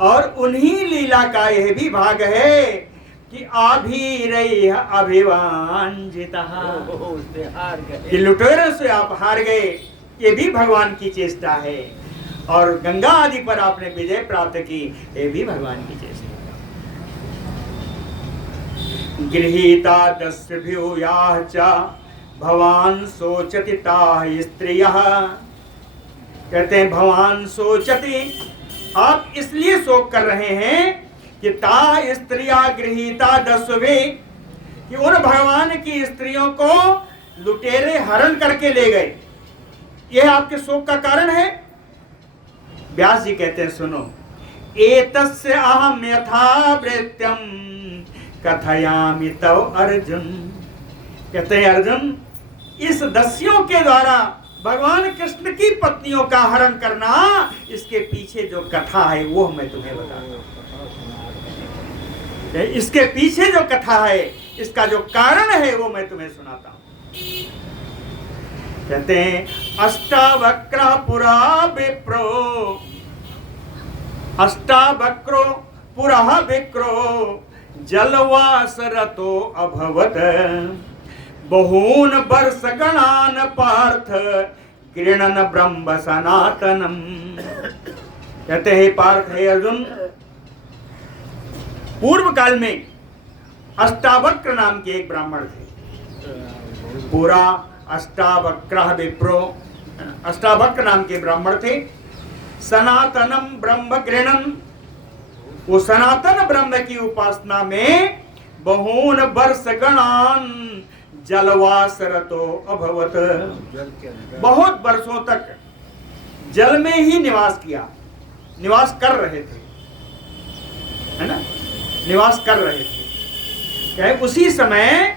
और उन्हीं लीला का यह भी भाग है कि आभीरैः अभिवांजितः, उससे हार गए। कि लुटेरों से आप हार गए, ये भी भगवान की चेष्टा है। और गंगा आदि पर आपने विजय प्राप्त की, ये भी भगवान की चेष्टा है। गृहीता दस्युभ्यूयाः च भवान सोचति ताः स्त्रियः। कहते हैं भवान सोचति, आप इसलिए शोक कर रहे हैं कि ताः स्त्रिया गृहीता दस्युभि, कि उन भगवान की स्त्रियों को लुटेरे हरण करके ले गए। यह आपके शोक का कारण है। व्यास जी कहते हैं सुनो, एतस्य अहम यथावृत्यम कथयामि तव अर्जुन। कहते हैं अर्जुन, इस दस्युओं के द्वारा भगवान कृष्ण की पत्नियों का हरण करना, इसके पीछे जो कथा है वो मैं तुम्हें बताता हूं। इसके पीछे जो कथा है, इसका जो कारण है वो मैं तुम्हें सुनाता हूं। कहते हैं अष्टावक्र पुरा विप्रो, अष्टावक्रो पुरा विक्रो जलवास रतो अभवत बहून वर्ष गणान पार्थ गृणन ब्रह्म सनातनम। कहते हैं पार्थ है अर्जुन, पूर्व काल में अष्टावक्र नाम के एक ब्राह्मण थे। पूरा अष्टावक्र विप्रो, अष्टावक्र नाम के ब्राह्मण थे। सनातनम ब्रह्म गृणन, वो सनातन ब्रह्म की उपासना में बहून वर्ष गणान जलवास रतो अभवत, बहुत वर्षों तक जल में ही निवास किया, निवास कर रहे थे, है ना, निवास कर रहे थे। क्या उसी समय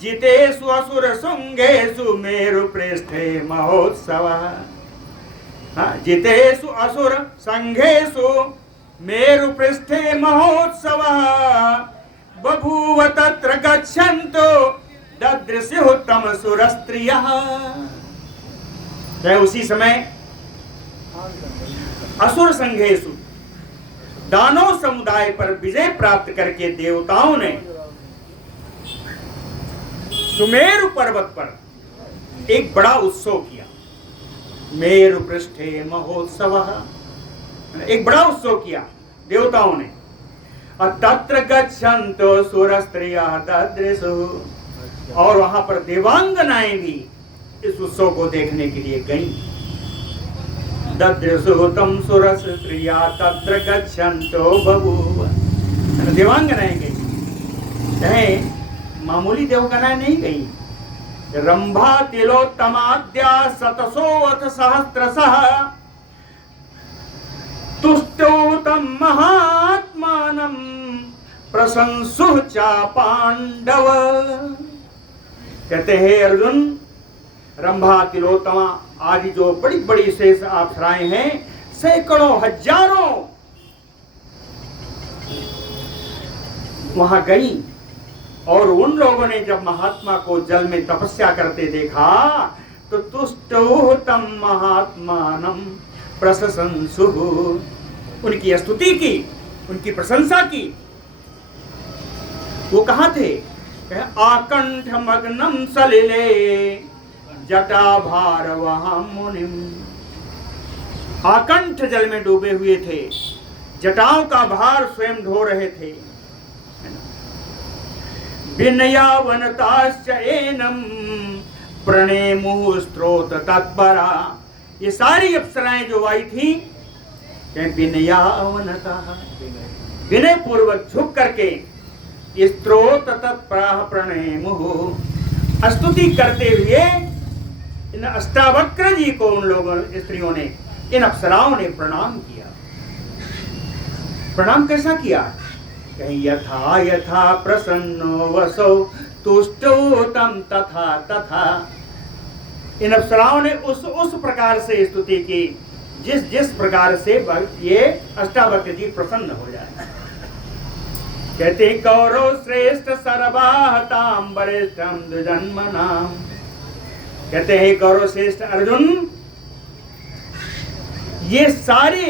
जितेषु असुर शुंगेषु मेरु पृष्ठे महोत्सव, हाँ, जितेषु असुर संघेषु मेरु पृष्ठे महोत्सव बभूव तत्र गच्छन्तो ददृशुः तम सुरस्त्रियः। उसी समय असुर संघेषु, दानव समुदाय पर विजय प्राप्त करके देवताओं ने सुमेरु पर्वत पर एक बड़ा उत्सव किया। मेरु पृष्ठे महोत्सव, एक बड़ा उत्सव किया देवताओं ने। और तत्र गच्छन्तो सुरस्त्रियः ददृशुः, और वहां पर देवांगनाएं भी इस उत्सव को देखने के लिए गईं। ददृशुः तं सुरस्त्रियः तत्र गच्छन्तो बभूव, देवांगनाएं गई, चाहे मामूली देवगनाएं नहीं गई। रंभा तिलोत्तमाद्या शतसोऽथ सहस्रशः तुष्टौ तं महात्मानं प्रशंसुः च पांडव। कहते हैं अर्जुन, रंभा तिलोत्तमा आदि जो बड़ी बड़ी शेष अप्सराएं हैं, सैकड़ों हजारों वहां गई। और उन लोगों ने जब महात्मा को जल में तपस्या करते देखा तो तुष्टौ तं महात्मानं प्रशंसुः, उनकी स्तुति की, उनकी प्रशंसा की। वो कहाँ थे? आकंठ मग्नं सलिले जटा भार वहां मुनिम, आकंठ जल में डूबे हुए थे, जटाओं का भार स्वयं ढो रहे थे। विनयावनताश्च एनम प्रणेमुः स्त्रोत तत्परा, ये सारी अप्सराएं जो आई थी, विनयावनता, विनय पूर्वक झुक करके स्त्रोत तत्परा प्रणेमुः, स्तुति करते हुए इन अष्टावक्र जी को उन लोगों स्त्रियों ने, इन अप्सराओं ने प्रणाम किया। प्रणाम कैसा किया? यथा यथा प्रसन्नो वसौ तुष्टो तं तथा तथा, इन अप्सराओं ने उस प्रकार से स्तुति की जिस प्रकार से ये अष्टावक्र जी प्रसन्न हो जाए। कहते कौरव श्रेष्ठ सर्वाहताम वरिष्ठम द्विजन्मनाम, कहते हैं गौरव श्रेष्ठ अर्जुन, ये सारे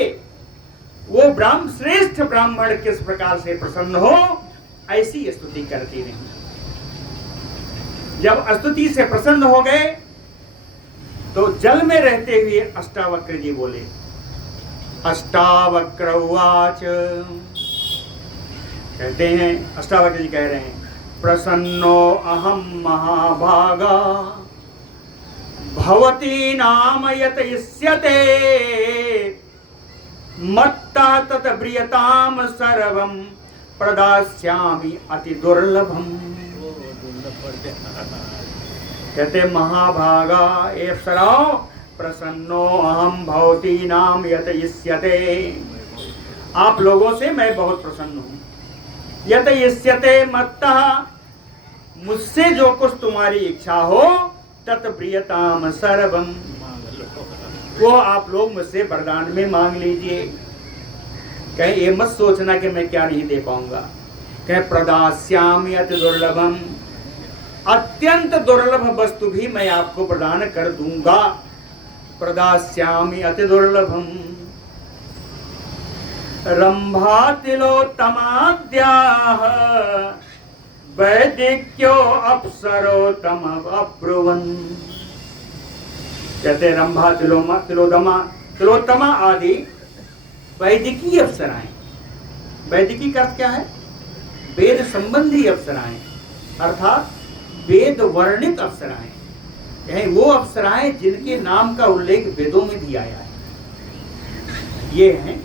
वो श्रेष्ठ ब्राह्मण किस प्रकार से प्रसन्न हो, ऐसी स्तुति करती रही। जब स्तुति से प्रसन्न हो गए तो जल में रहते हुए अष्टावक्र जी बोले। अष्टावक्र उवाच, कहते हैं अष्टावक्र जी कह रहे हैं, प्रसन्नो अहम महाभागा भवती नाम यत इष्यते मत्तः तत प्रियताम सर्वं प्रदास्यामि अति दुर्लभम। कहते महाभागा ए अप्सराओ, प्रसन्नो अहम भवती नाम यत इष्यते, आप लोगों से मैं बहुत प्रसन्न हूँ। यत इष्यते मत्तः, मुझसे जो कुछ तुम्हारी इच्छा हो, तत प्रियताम सर्वम, वो आप लोग मुझसे वरदान में मांग लीजिए। कहीं ये मत सोचना कि मैं क्या नहीं दे पाऊंगा। कहीं प्रदास्यामि अति दुर्लभम, अत्यंत दुर्लभ वस्तु भी मैं आपको प्रदान कर दूंगा। प्रदास्यामि अति दुर्लभम। रंभा तिलोत्तमाद्याः वैदिक्यो अप्सरोत्तम अब्रुवन्। कहते रंभा तिलोत्तमा आदि वैदिकीय अप्सराएं। वैदिकी का अर्थ क्या है? वेद संबंधी अप्सराएं, अर्थात वेद वर्णित अप्सराएं। यह वो अप्सराएं जिनके नाम का उल्लेख वेदों में भी आया है, ये हैं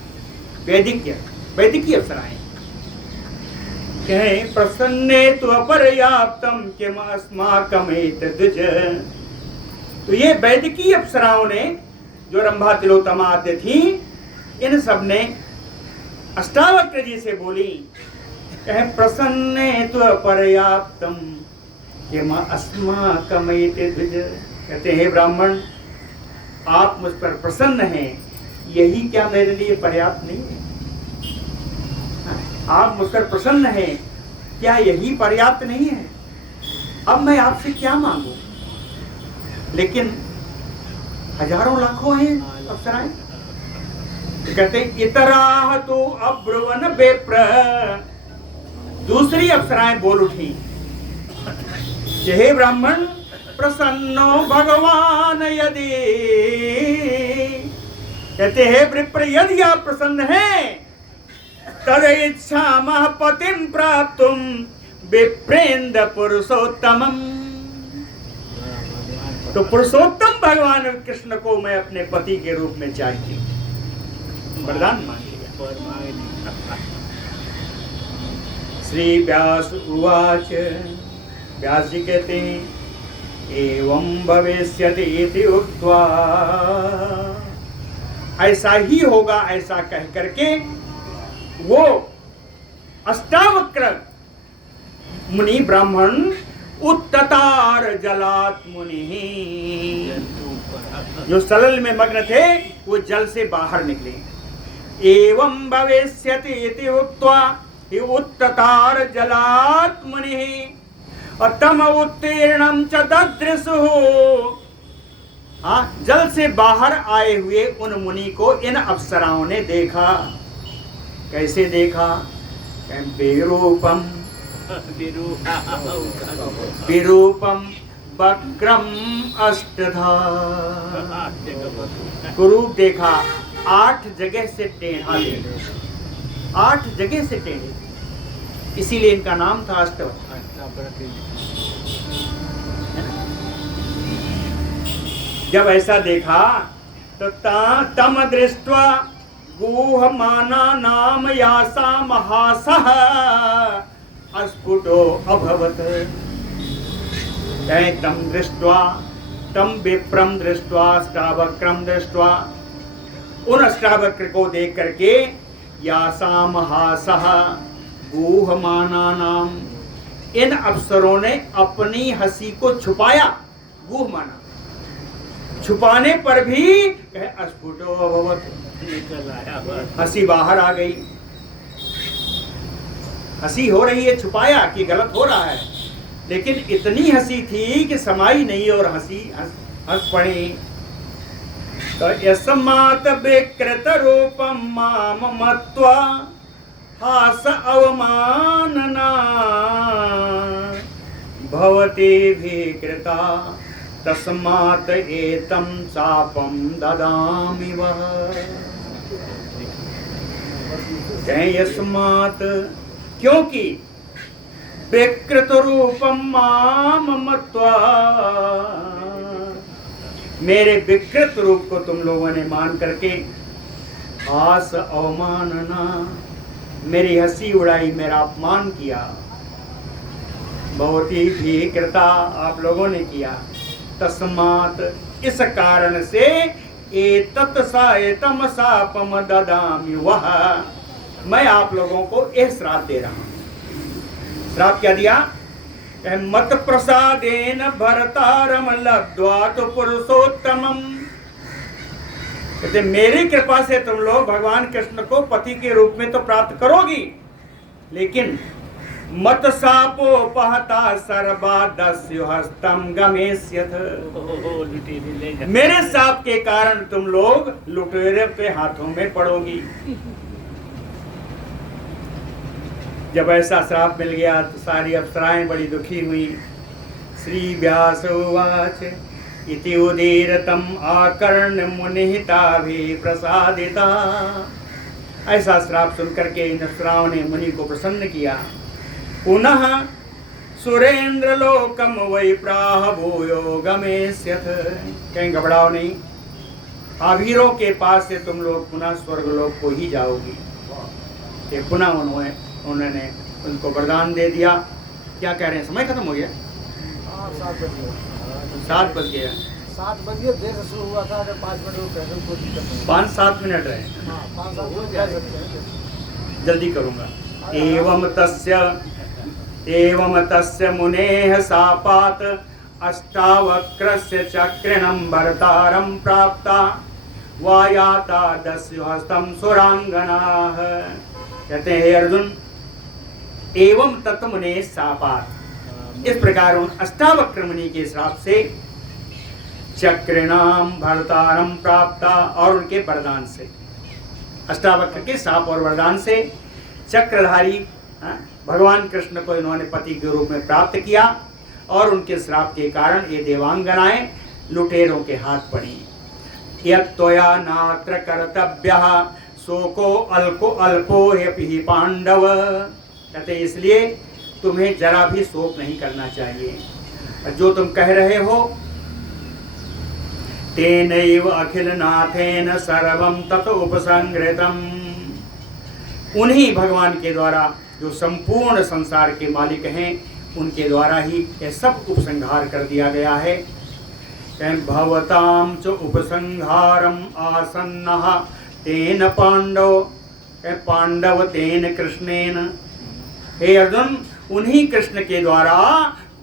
वैदिकीय अप्सराएं। कहें प्रसन्ने तु अपर्याप्तम किम अस्माकमेतद्विज। तो ये वैदिकीय अप्सराओं ने, जो रंभा तिलोत्तमा आदि थी, इन सब ने अष्टावक्र जी से बोली, कहे प्रसन्ने तु अपर्याप्तम किम अस्माकमेतद्विज। कहते हैं ब्राह्मण, आप मुझ पर प्रसन्न हैं, यही क्या मेरे लिए पर्याप्त नहीं है? आप मुझ पर प्रसन्न हैं, क्या यही पर्याप्त नहीं है? अब मैं आपसे क्या मांगू? लेकिन हजारों लाखों हैं अप्सराएं। कहते इतराह तो अब्रुवन बेप्र। दूसरी अप्सराएं बोल उठी, हे ब्राह्मण, प्रसन्नो भगवान यदि, कहते हे विप्र, यदि आप प्रसन्न हैं, तद इच्छामः पतिं प्राप्तुं विप्रेन्द्र पुरुषोत्तमम्। तो पुरुषोत्तम भगवान कृष्ण को मैं अपने पति के रूप में चाहिए। वरदान मांग लिया। श्री व्यास उवाच, व्यास जी कहते हैं, एवं भविष्यति इति उक्त्वा, ऐसा ही होगा ऐसा कह करके वो अष्टावक्र मुनि ब्राह्मण उत्ततार जलात् मुनि, जो सलल में मग्न थे, वो जल से बाहर निकले। एवं भविष्यति इति उक्त्वा उत्ततार जलात् मुनि तम उत्तीर्णं च ददृशुः। जल से बाहर आए हुए उन मुनि को इन अप्सराओं ने देखा। कैसे देखा? विरूपम वक्रम अष्टधा। कुरूप देखा, 8 जगह से टेढ़ा देखा, 8 जगह से टेढ़े, इसीलिए इनका नाम था अष्टवक्र। जब ऐसा देखा तो तम दृष्ट्वा गुहमाना नाम यासा महासः अस्फुटो अभवत्। तम दृष्ट्वा, तम विप्रम दृष्ट्वा, अष्टावक्रम दृष्ट्वा, उन अष्टावक्र को देख करके यासा महासः गुहमाना नाम, इन अप्सरों ने अपनी हंसी को छुपाया। गुहमाना, छुपाने पर भी अस्फुटो अभवत्, हंसी बाहर आ गई। हंसी हो रही है, छुपाया कि गलत हो रहा है, लेकिन इतनी हंसी थी कि समाई नहीं और हंसी हंस पड़ी। तो यस्मात् विकृत रूपम माम मत्वा हास अवमानना भवति विकृता तस्मात् एतं शापं ददामि वः। यस्मात् क्योंकि विकृत रूपम माम मत्वा मेरे विकृत रूप को तुम लोगों ने मान करके हास अवमानना मेरी हंसी उड़ाई, मेरा अपमान किया। बहुत ही विकृता आप लोगों ने किया। तस्मात् इस कारण से एतत् सायतम शापम ददामि वः, मैं आप लोगों को यह श्राप दे रहा हूं। श्राप क्या दिया? मत प्रसादेन भरतारम लब्ध्वा तो पुरुषोत्तमम। कहते मेरी कृपा से तुम लोग भगवान कृष्ण को पति के रूप में तो प्राप्त करोगी, लेकिन मत सापोपहता सर्वा दस्यु हस्तम गमेष्यथ। मेरे साप के कारण तुम लोग लुटेरे के हाथों में पड़ोगी। जब ऐसा श्राप मिल गया तो सारी अप्सराएं बड़ी दुखी हुई। श्री व्यास उवाच इति उदीरतम आकर्ण मुनिहिताभि प्रसादिता। ऐसा श्राप सुनकर के इन अप्सराओं ने मुनि को प्रसन्न किया। पुनः सुरेंद्र लोकम वै प्राह भूयो गमेष्यथ। कहीं घबराओ नहीं, आभीरों के पास से तुम लोग पुनः स्वर्गलोक को ही जाओगी। ये पुनः उन्होंने उनको वरदान दे दिया। क्या कह रहे हैं, समय खत्म हो गया? 7 बज गया। 7 बजे देर से शुरू हुआ था, अगर 5 मिनट रुक गए तो कोई दिक्कत नहीं। 5-7 मिनट रहे। हाँ, 5-7 मिनट कह सकते हैं। जल्दी करूंगा। एवं तस्य मुनेः शापात् अष्टावक्रस्य चक्रिणं भरतारं प्राप्ता वायाता दस्युहस्तं सुरांगनाः। कहते हैं हे अर्जुन, एवं तत् मुनेः शापात्, इस प्रकार उन अष्टावक्र मुनि के श्राप से चक्रिणाम भरतारम प्राप्ता, और उनके वरदान से, अष्टावक्र के शाप और वरदान से चक्रधारी भगवान कृष्ण को इन्होंने पति के रूप में प्राप्त किया, और उनके श्राप के कारण ये देवांगनाएं लुटेरों के हाथ पड़ी। यत्त्वया नात्र कर्तव्यः शोको अल्पो ह्यपि पांडव। कहते इसलिए तुम्हें जरा भी शोक नहीं करना चाहिए। जो तुम कह रहे हो तेनैव अखिल नाथेन सर्वं तत उपसंहृतम्, उन्हीं भगवान के द्वारा जो संपूर्ण संसार के मालिक हैं, उनके द्वारा ही यह सब उपसंहार कर दिया गया है। भवतां च उपसंहारम आसन्नः तेन पांडव तेन कृष्णेन। हे अर्जुन, उन्हीं कृष्ण के द्वारा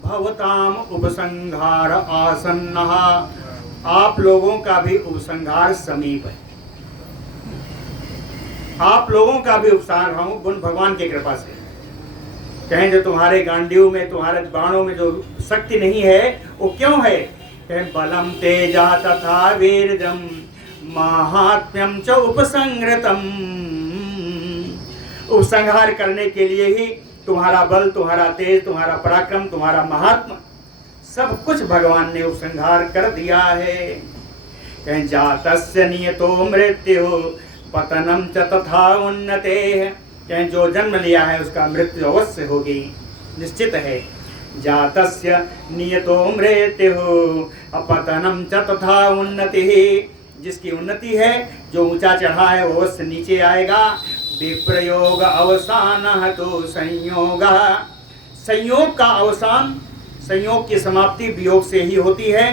भवताम उपसंहार आसन्नः, आप लोगों का भी उपसंहार समीप है। आप लोगों का भी उपसंहार हूँ भगवान की कृपा से। कहें जो तुम्हारे गांडीव में, तुम्हारे बाणों में जो शक्ति नहीं है वो क्यों है? कहें बलम तेजा तथा वीरजम महात्म्यम च उपसंहृतम। उपसंहार करने के लिए ही तुम्हारा बल, तुम्हारा तेज, तुम्हारा पराक्रम, तुम्हारा महात्मा, सब कुछ भगवान ने उपसंहार कर दिया है। कहें जातस्य नियतो मृत्यु पतनम च तथा उन्नते। कहें जो जन्म लिया है उसका मृत्यु अवश्य होगी, निश्चित है। जातस्य नियतो मृत्यु अपतनम च तथा उन्नति। जिसकी उन्नति है, जो ऊंचा चढ़ा है वो अवश्य नीचे आएगा। विप्रयोग अवसान तो संयोग, संयोग का अवसान, संयोग की समाप्ति वियोग से ही होती है।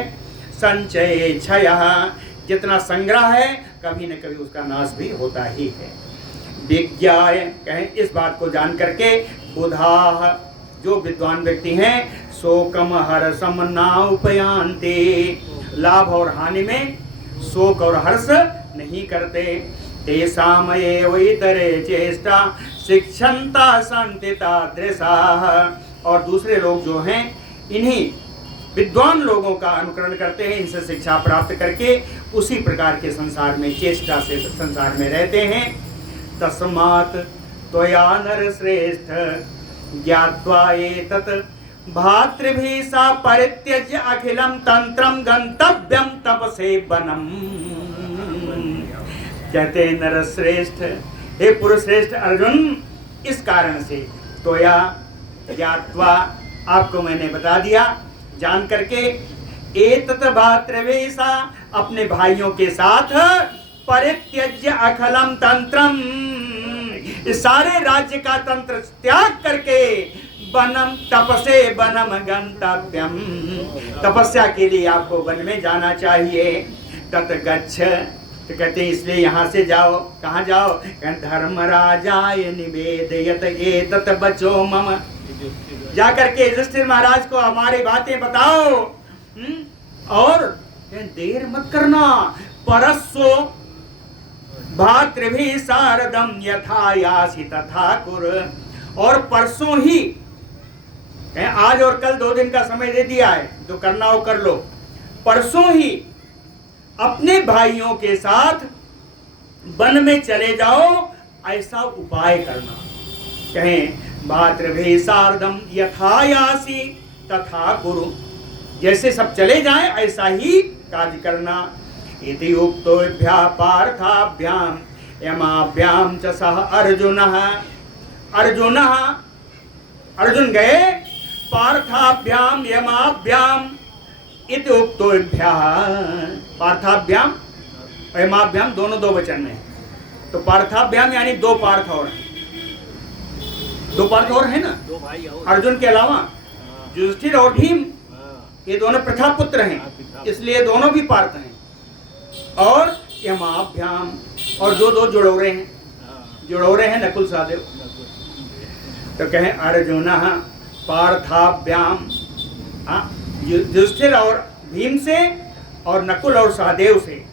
संचय क्षय, जितना संग्रह है कभी न कभी उसका नाश भी होता ही है। विज्ञाय, कहें इस बात को जान करके, बुधा, जो विद्वान व्यक्ति हैं, शोकम हर्षम ना उपयांते, लाभ और हानि में शोक और हर्ष नहीं करते। तेषाम एव इतरे चेष्टा शिक्षन्ता संति तादृशाः। और दूसरे लोग जो हैं, इन्हीं विद्वान लोगों का अनुकरण करते हैं, इनसे शिक्षा प्राप्त करके उसी प्रकार के संसार में चेष्टा से संसार में रहते हैं। तस्मात् त्वया नर श्रेष्ठ ज्ञात्वा एतत् भातृभिः सा परित्यज्य अखिलम तंत्रम गंतव्यम तपसे वनम। कहते हैं नर श्रेष्ठ, हे पुरुष श्रेष्ठ अर्जुन, इस कारण से त्वया ज्ञात्वा, आपको मैंने बता दिया जान करके, एतत् भातृभिः सा, अपने भाइयों के साथ, परित्यज्य अखलम तंत्रम, इस सारे राज्य का तंत्र त्याग करके, वनम तपसे वनम गंतव्यम, तपस्या के लिए आपको वन में जाना चाहिए। तत गच्छ, तो कहते हैं इसलिए यहाँ से जाओ। कहाँ जाओ? धर्मराजाय निवेदयत एतत् वचो मम, जाकर के युधिष्ठिर महाराज को हमारी बातें बताओ। और देर मत करना। परस्सो भातृभिः सार्धम यथा यासि तथा कुरु, और परसों ही, आज और कल 2 दिन का समय दे दिया है, जो करना हो कर लो। परसों ही अपने भाइयों के साथ वन में चले जाओ, ऐसा उपाय करना। कहें भातृभिः सार्धम यथा यासि तथा कुरु, जैसे सब चले जाएं ऐसा ही कार्य करना। इति उक्तोभ्यः पार्थाभ्याम यमाभ्याम च सह अर्जुनः, अर्जुन गए पार्थाभ्याम यमाभ्याम इति उक्तोभ्यः, पार्थाभ्याम यमाभ्याम दोनों 2 वचन में। तो पार्थाभ्याम यानी 2 पार्थ और हैं, 2 पार्थ और है ना, 2 भाई और अर्जुन के अलावा युधिष्ठिर और भीम, ये दोनों प्रथा पुत्र हैं, इसलिए दोनों भी पार्थ हैं। और यमाभ्याम, और जो 2 जुड़ौरे हैं, जुड़ौरे हैं नकुल सहदेव। तो कहें अर्जुन पार्थाभ्याम, युधिष्ठिर और भीम से, और नकुल और सहदेव से।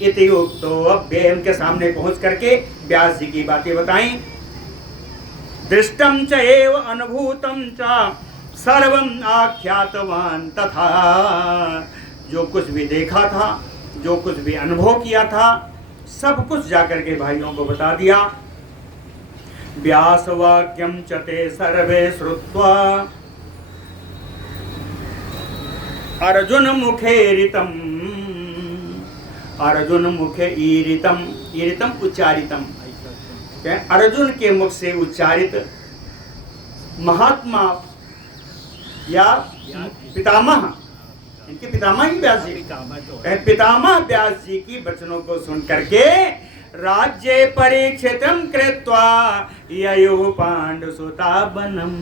इति उक्तो, अब उनके सामने पहुंच करके व्यास जी की बातें बताई। दृष्टम च एव अनुभूतम च सर्वम आख्यातवान, तथा जो कुछ भी देखा था, जो कुछ भी अनुभव किया था, सब कुछ जाकर के भाइयों को बता दिया। व्यासवाक्यम च ते सर्वे श्रुत्वा अर्जुन मुखे ईरितम, अर्जुन मुखे ईरितम, ईरितम उच्चारितम, अर्जुन के मुख से उच्चारित महात्मा या पितामह, इनके पितामह ही व्यास जी, पितामह व्यास जी की वचनों को सुन करके राज्य परीक्षितम कृत्वा ययुः पांडुसुता वनम,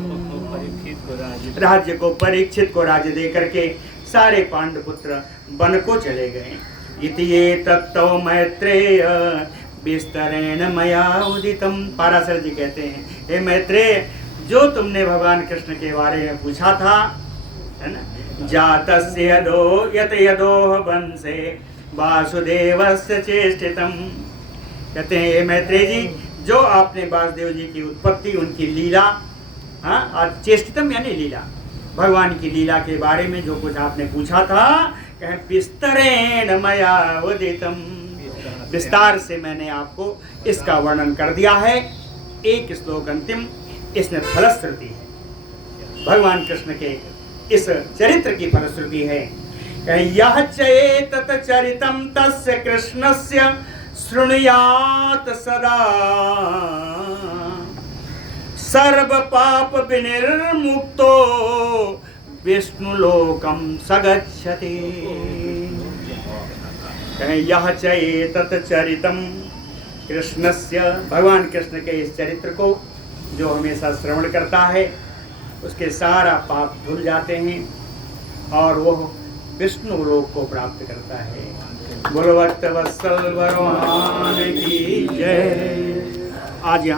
राज्य को परीक्षित को राज्य दे करके सारे पांडुपुत्र वन को चले गए। इति एतत्तो मैत्रेय विस्तरेण मया उदितम, पाराशर जी कहते हैं, हे मैत्रेय, जो तुमने भगवान कृष्ण के बारे में पूछा था, है ना, जातस्य यदोह वंशे वासुदेवस्य चेष्टितम, कहते हैं हे मैत्रेय जी, जो आपने वासुदेव जी की उत्पत्ति, उनकी लीला, हाँ, चेष्टितम यानी लीला, भगवान की लीला के बारे में जो कुछ आपने पूछा था, कहें विस्तरेण मया उदितम, विस्तार से मैंने आपको इसका वर्णन कर दिया है। एक श्लोक अंतिम, इसमें फलश्रुति है, भगवान कृष्ण के इस चरित्र की फलश्रुति है। यह चेतत चरितम तस्य कृष्णस्य शृणुयात सदा, सर्व पाप विनिर्मुक्तो विष्णुलोकम सगच्छति। यह चेतत चरितम कृष्णस्य, भगवान कृष्ण के इस चरित्र को जो हमेशा श्रवण करता है, उसके सारा पाप धुल जाते हैं और वह विष्णु लोक को प्राप्त करता है। बोलो भक्त वत्सल भगवान की जय। आज यहाँ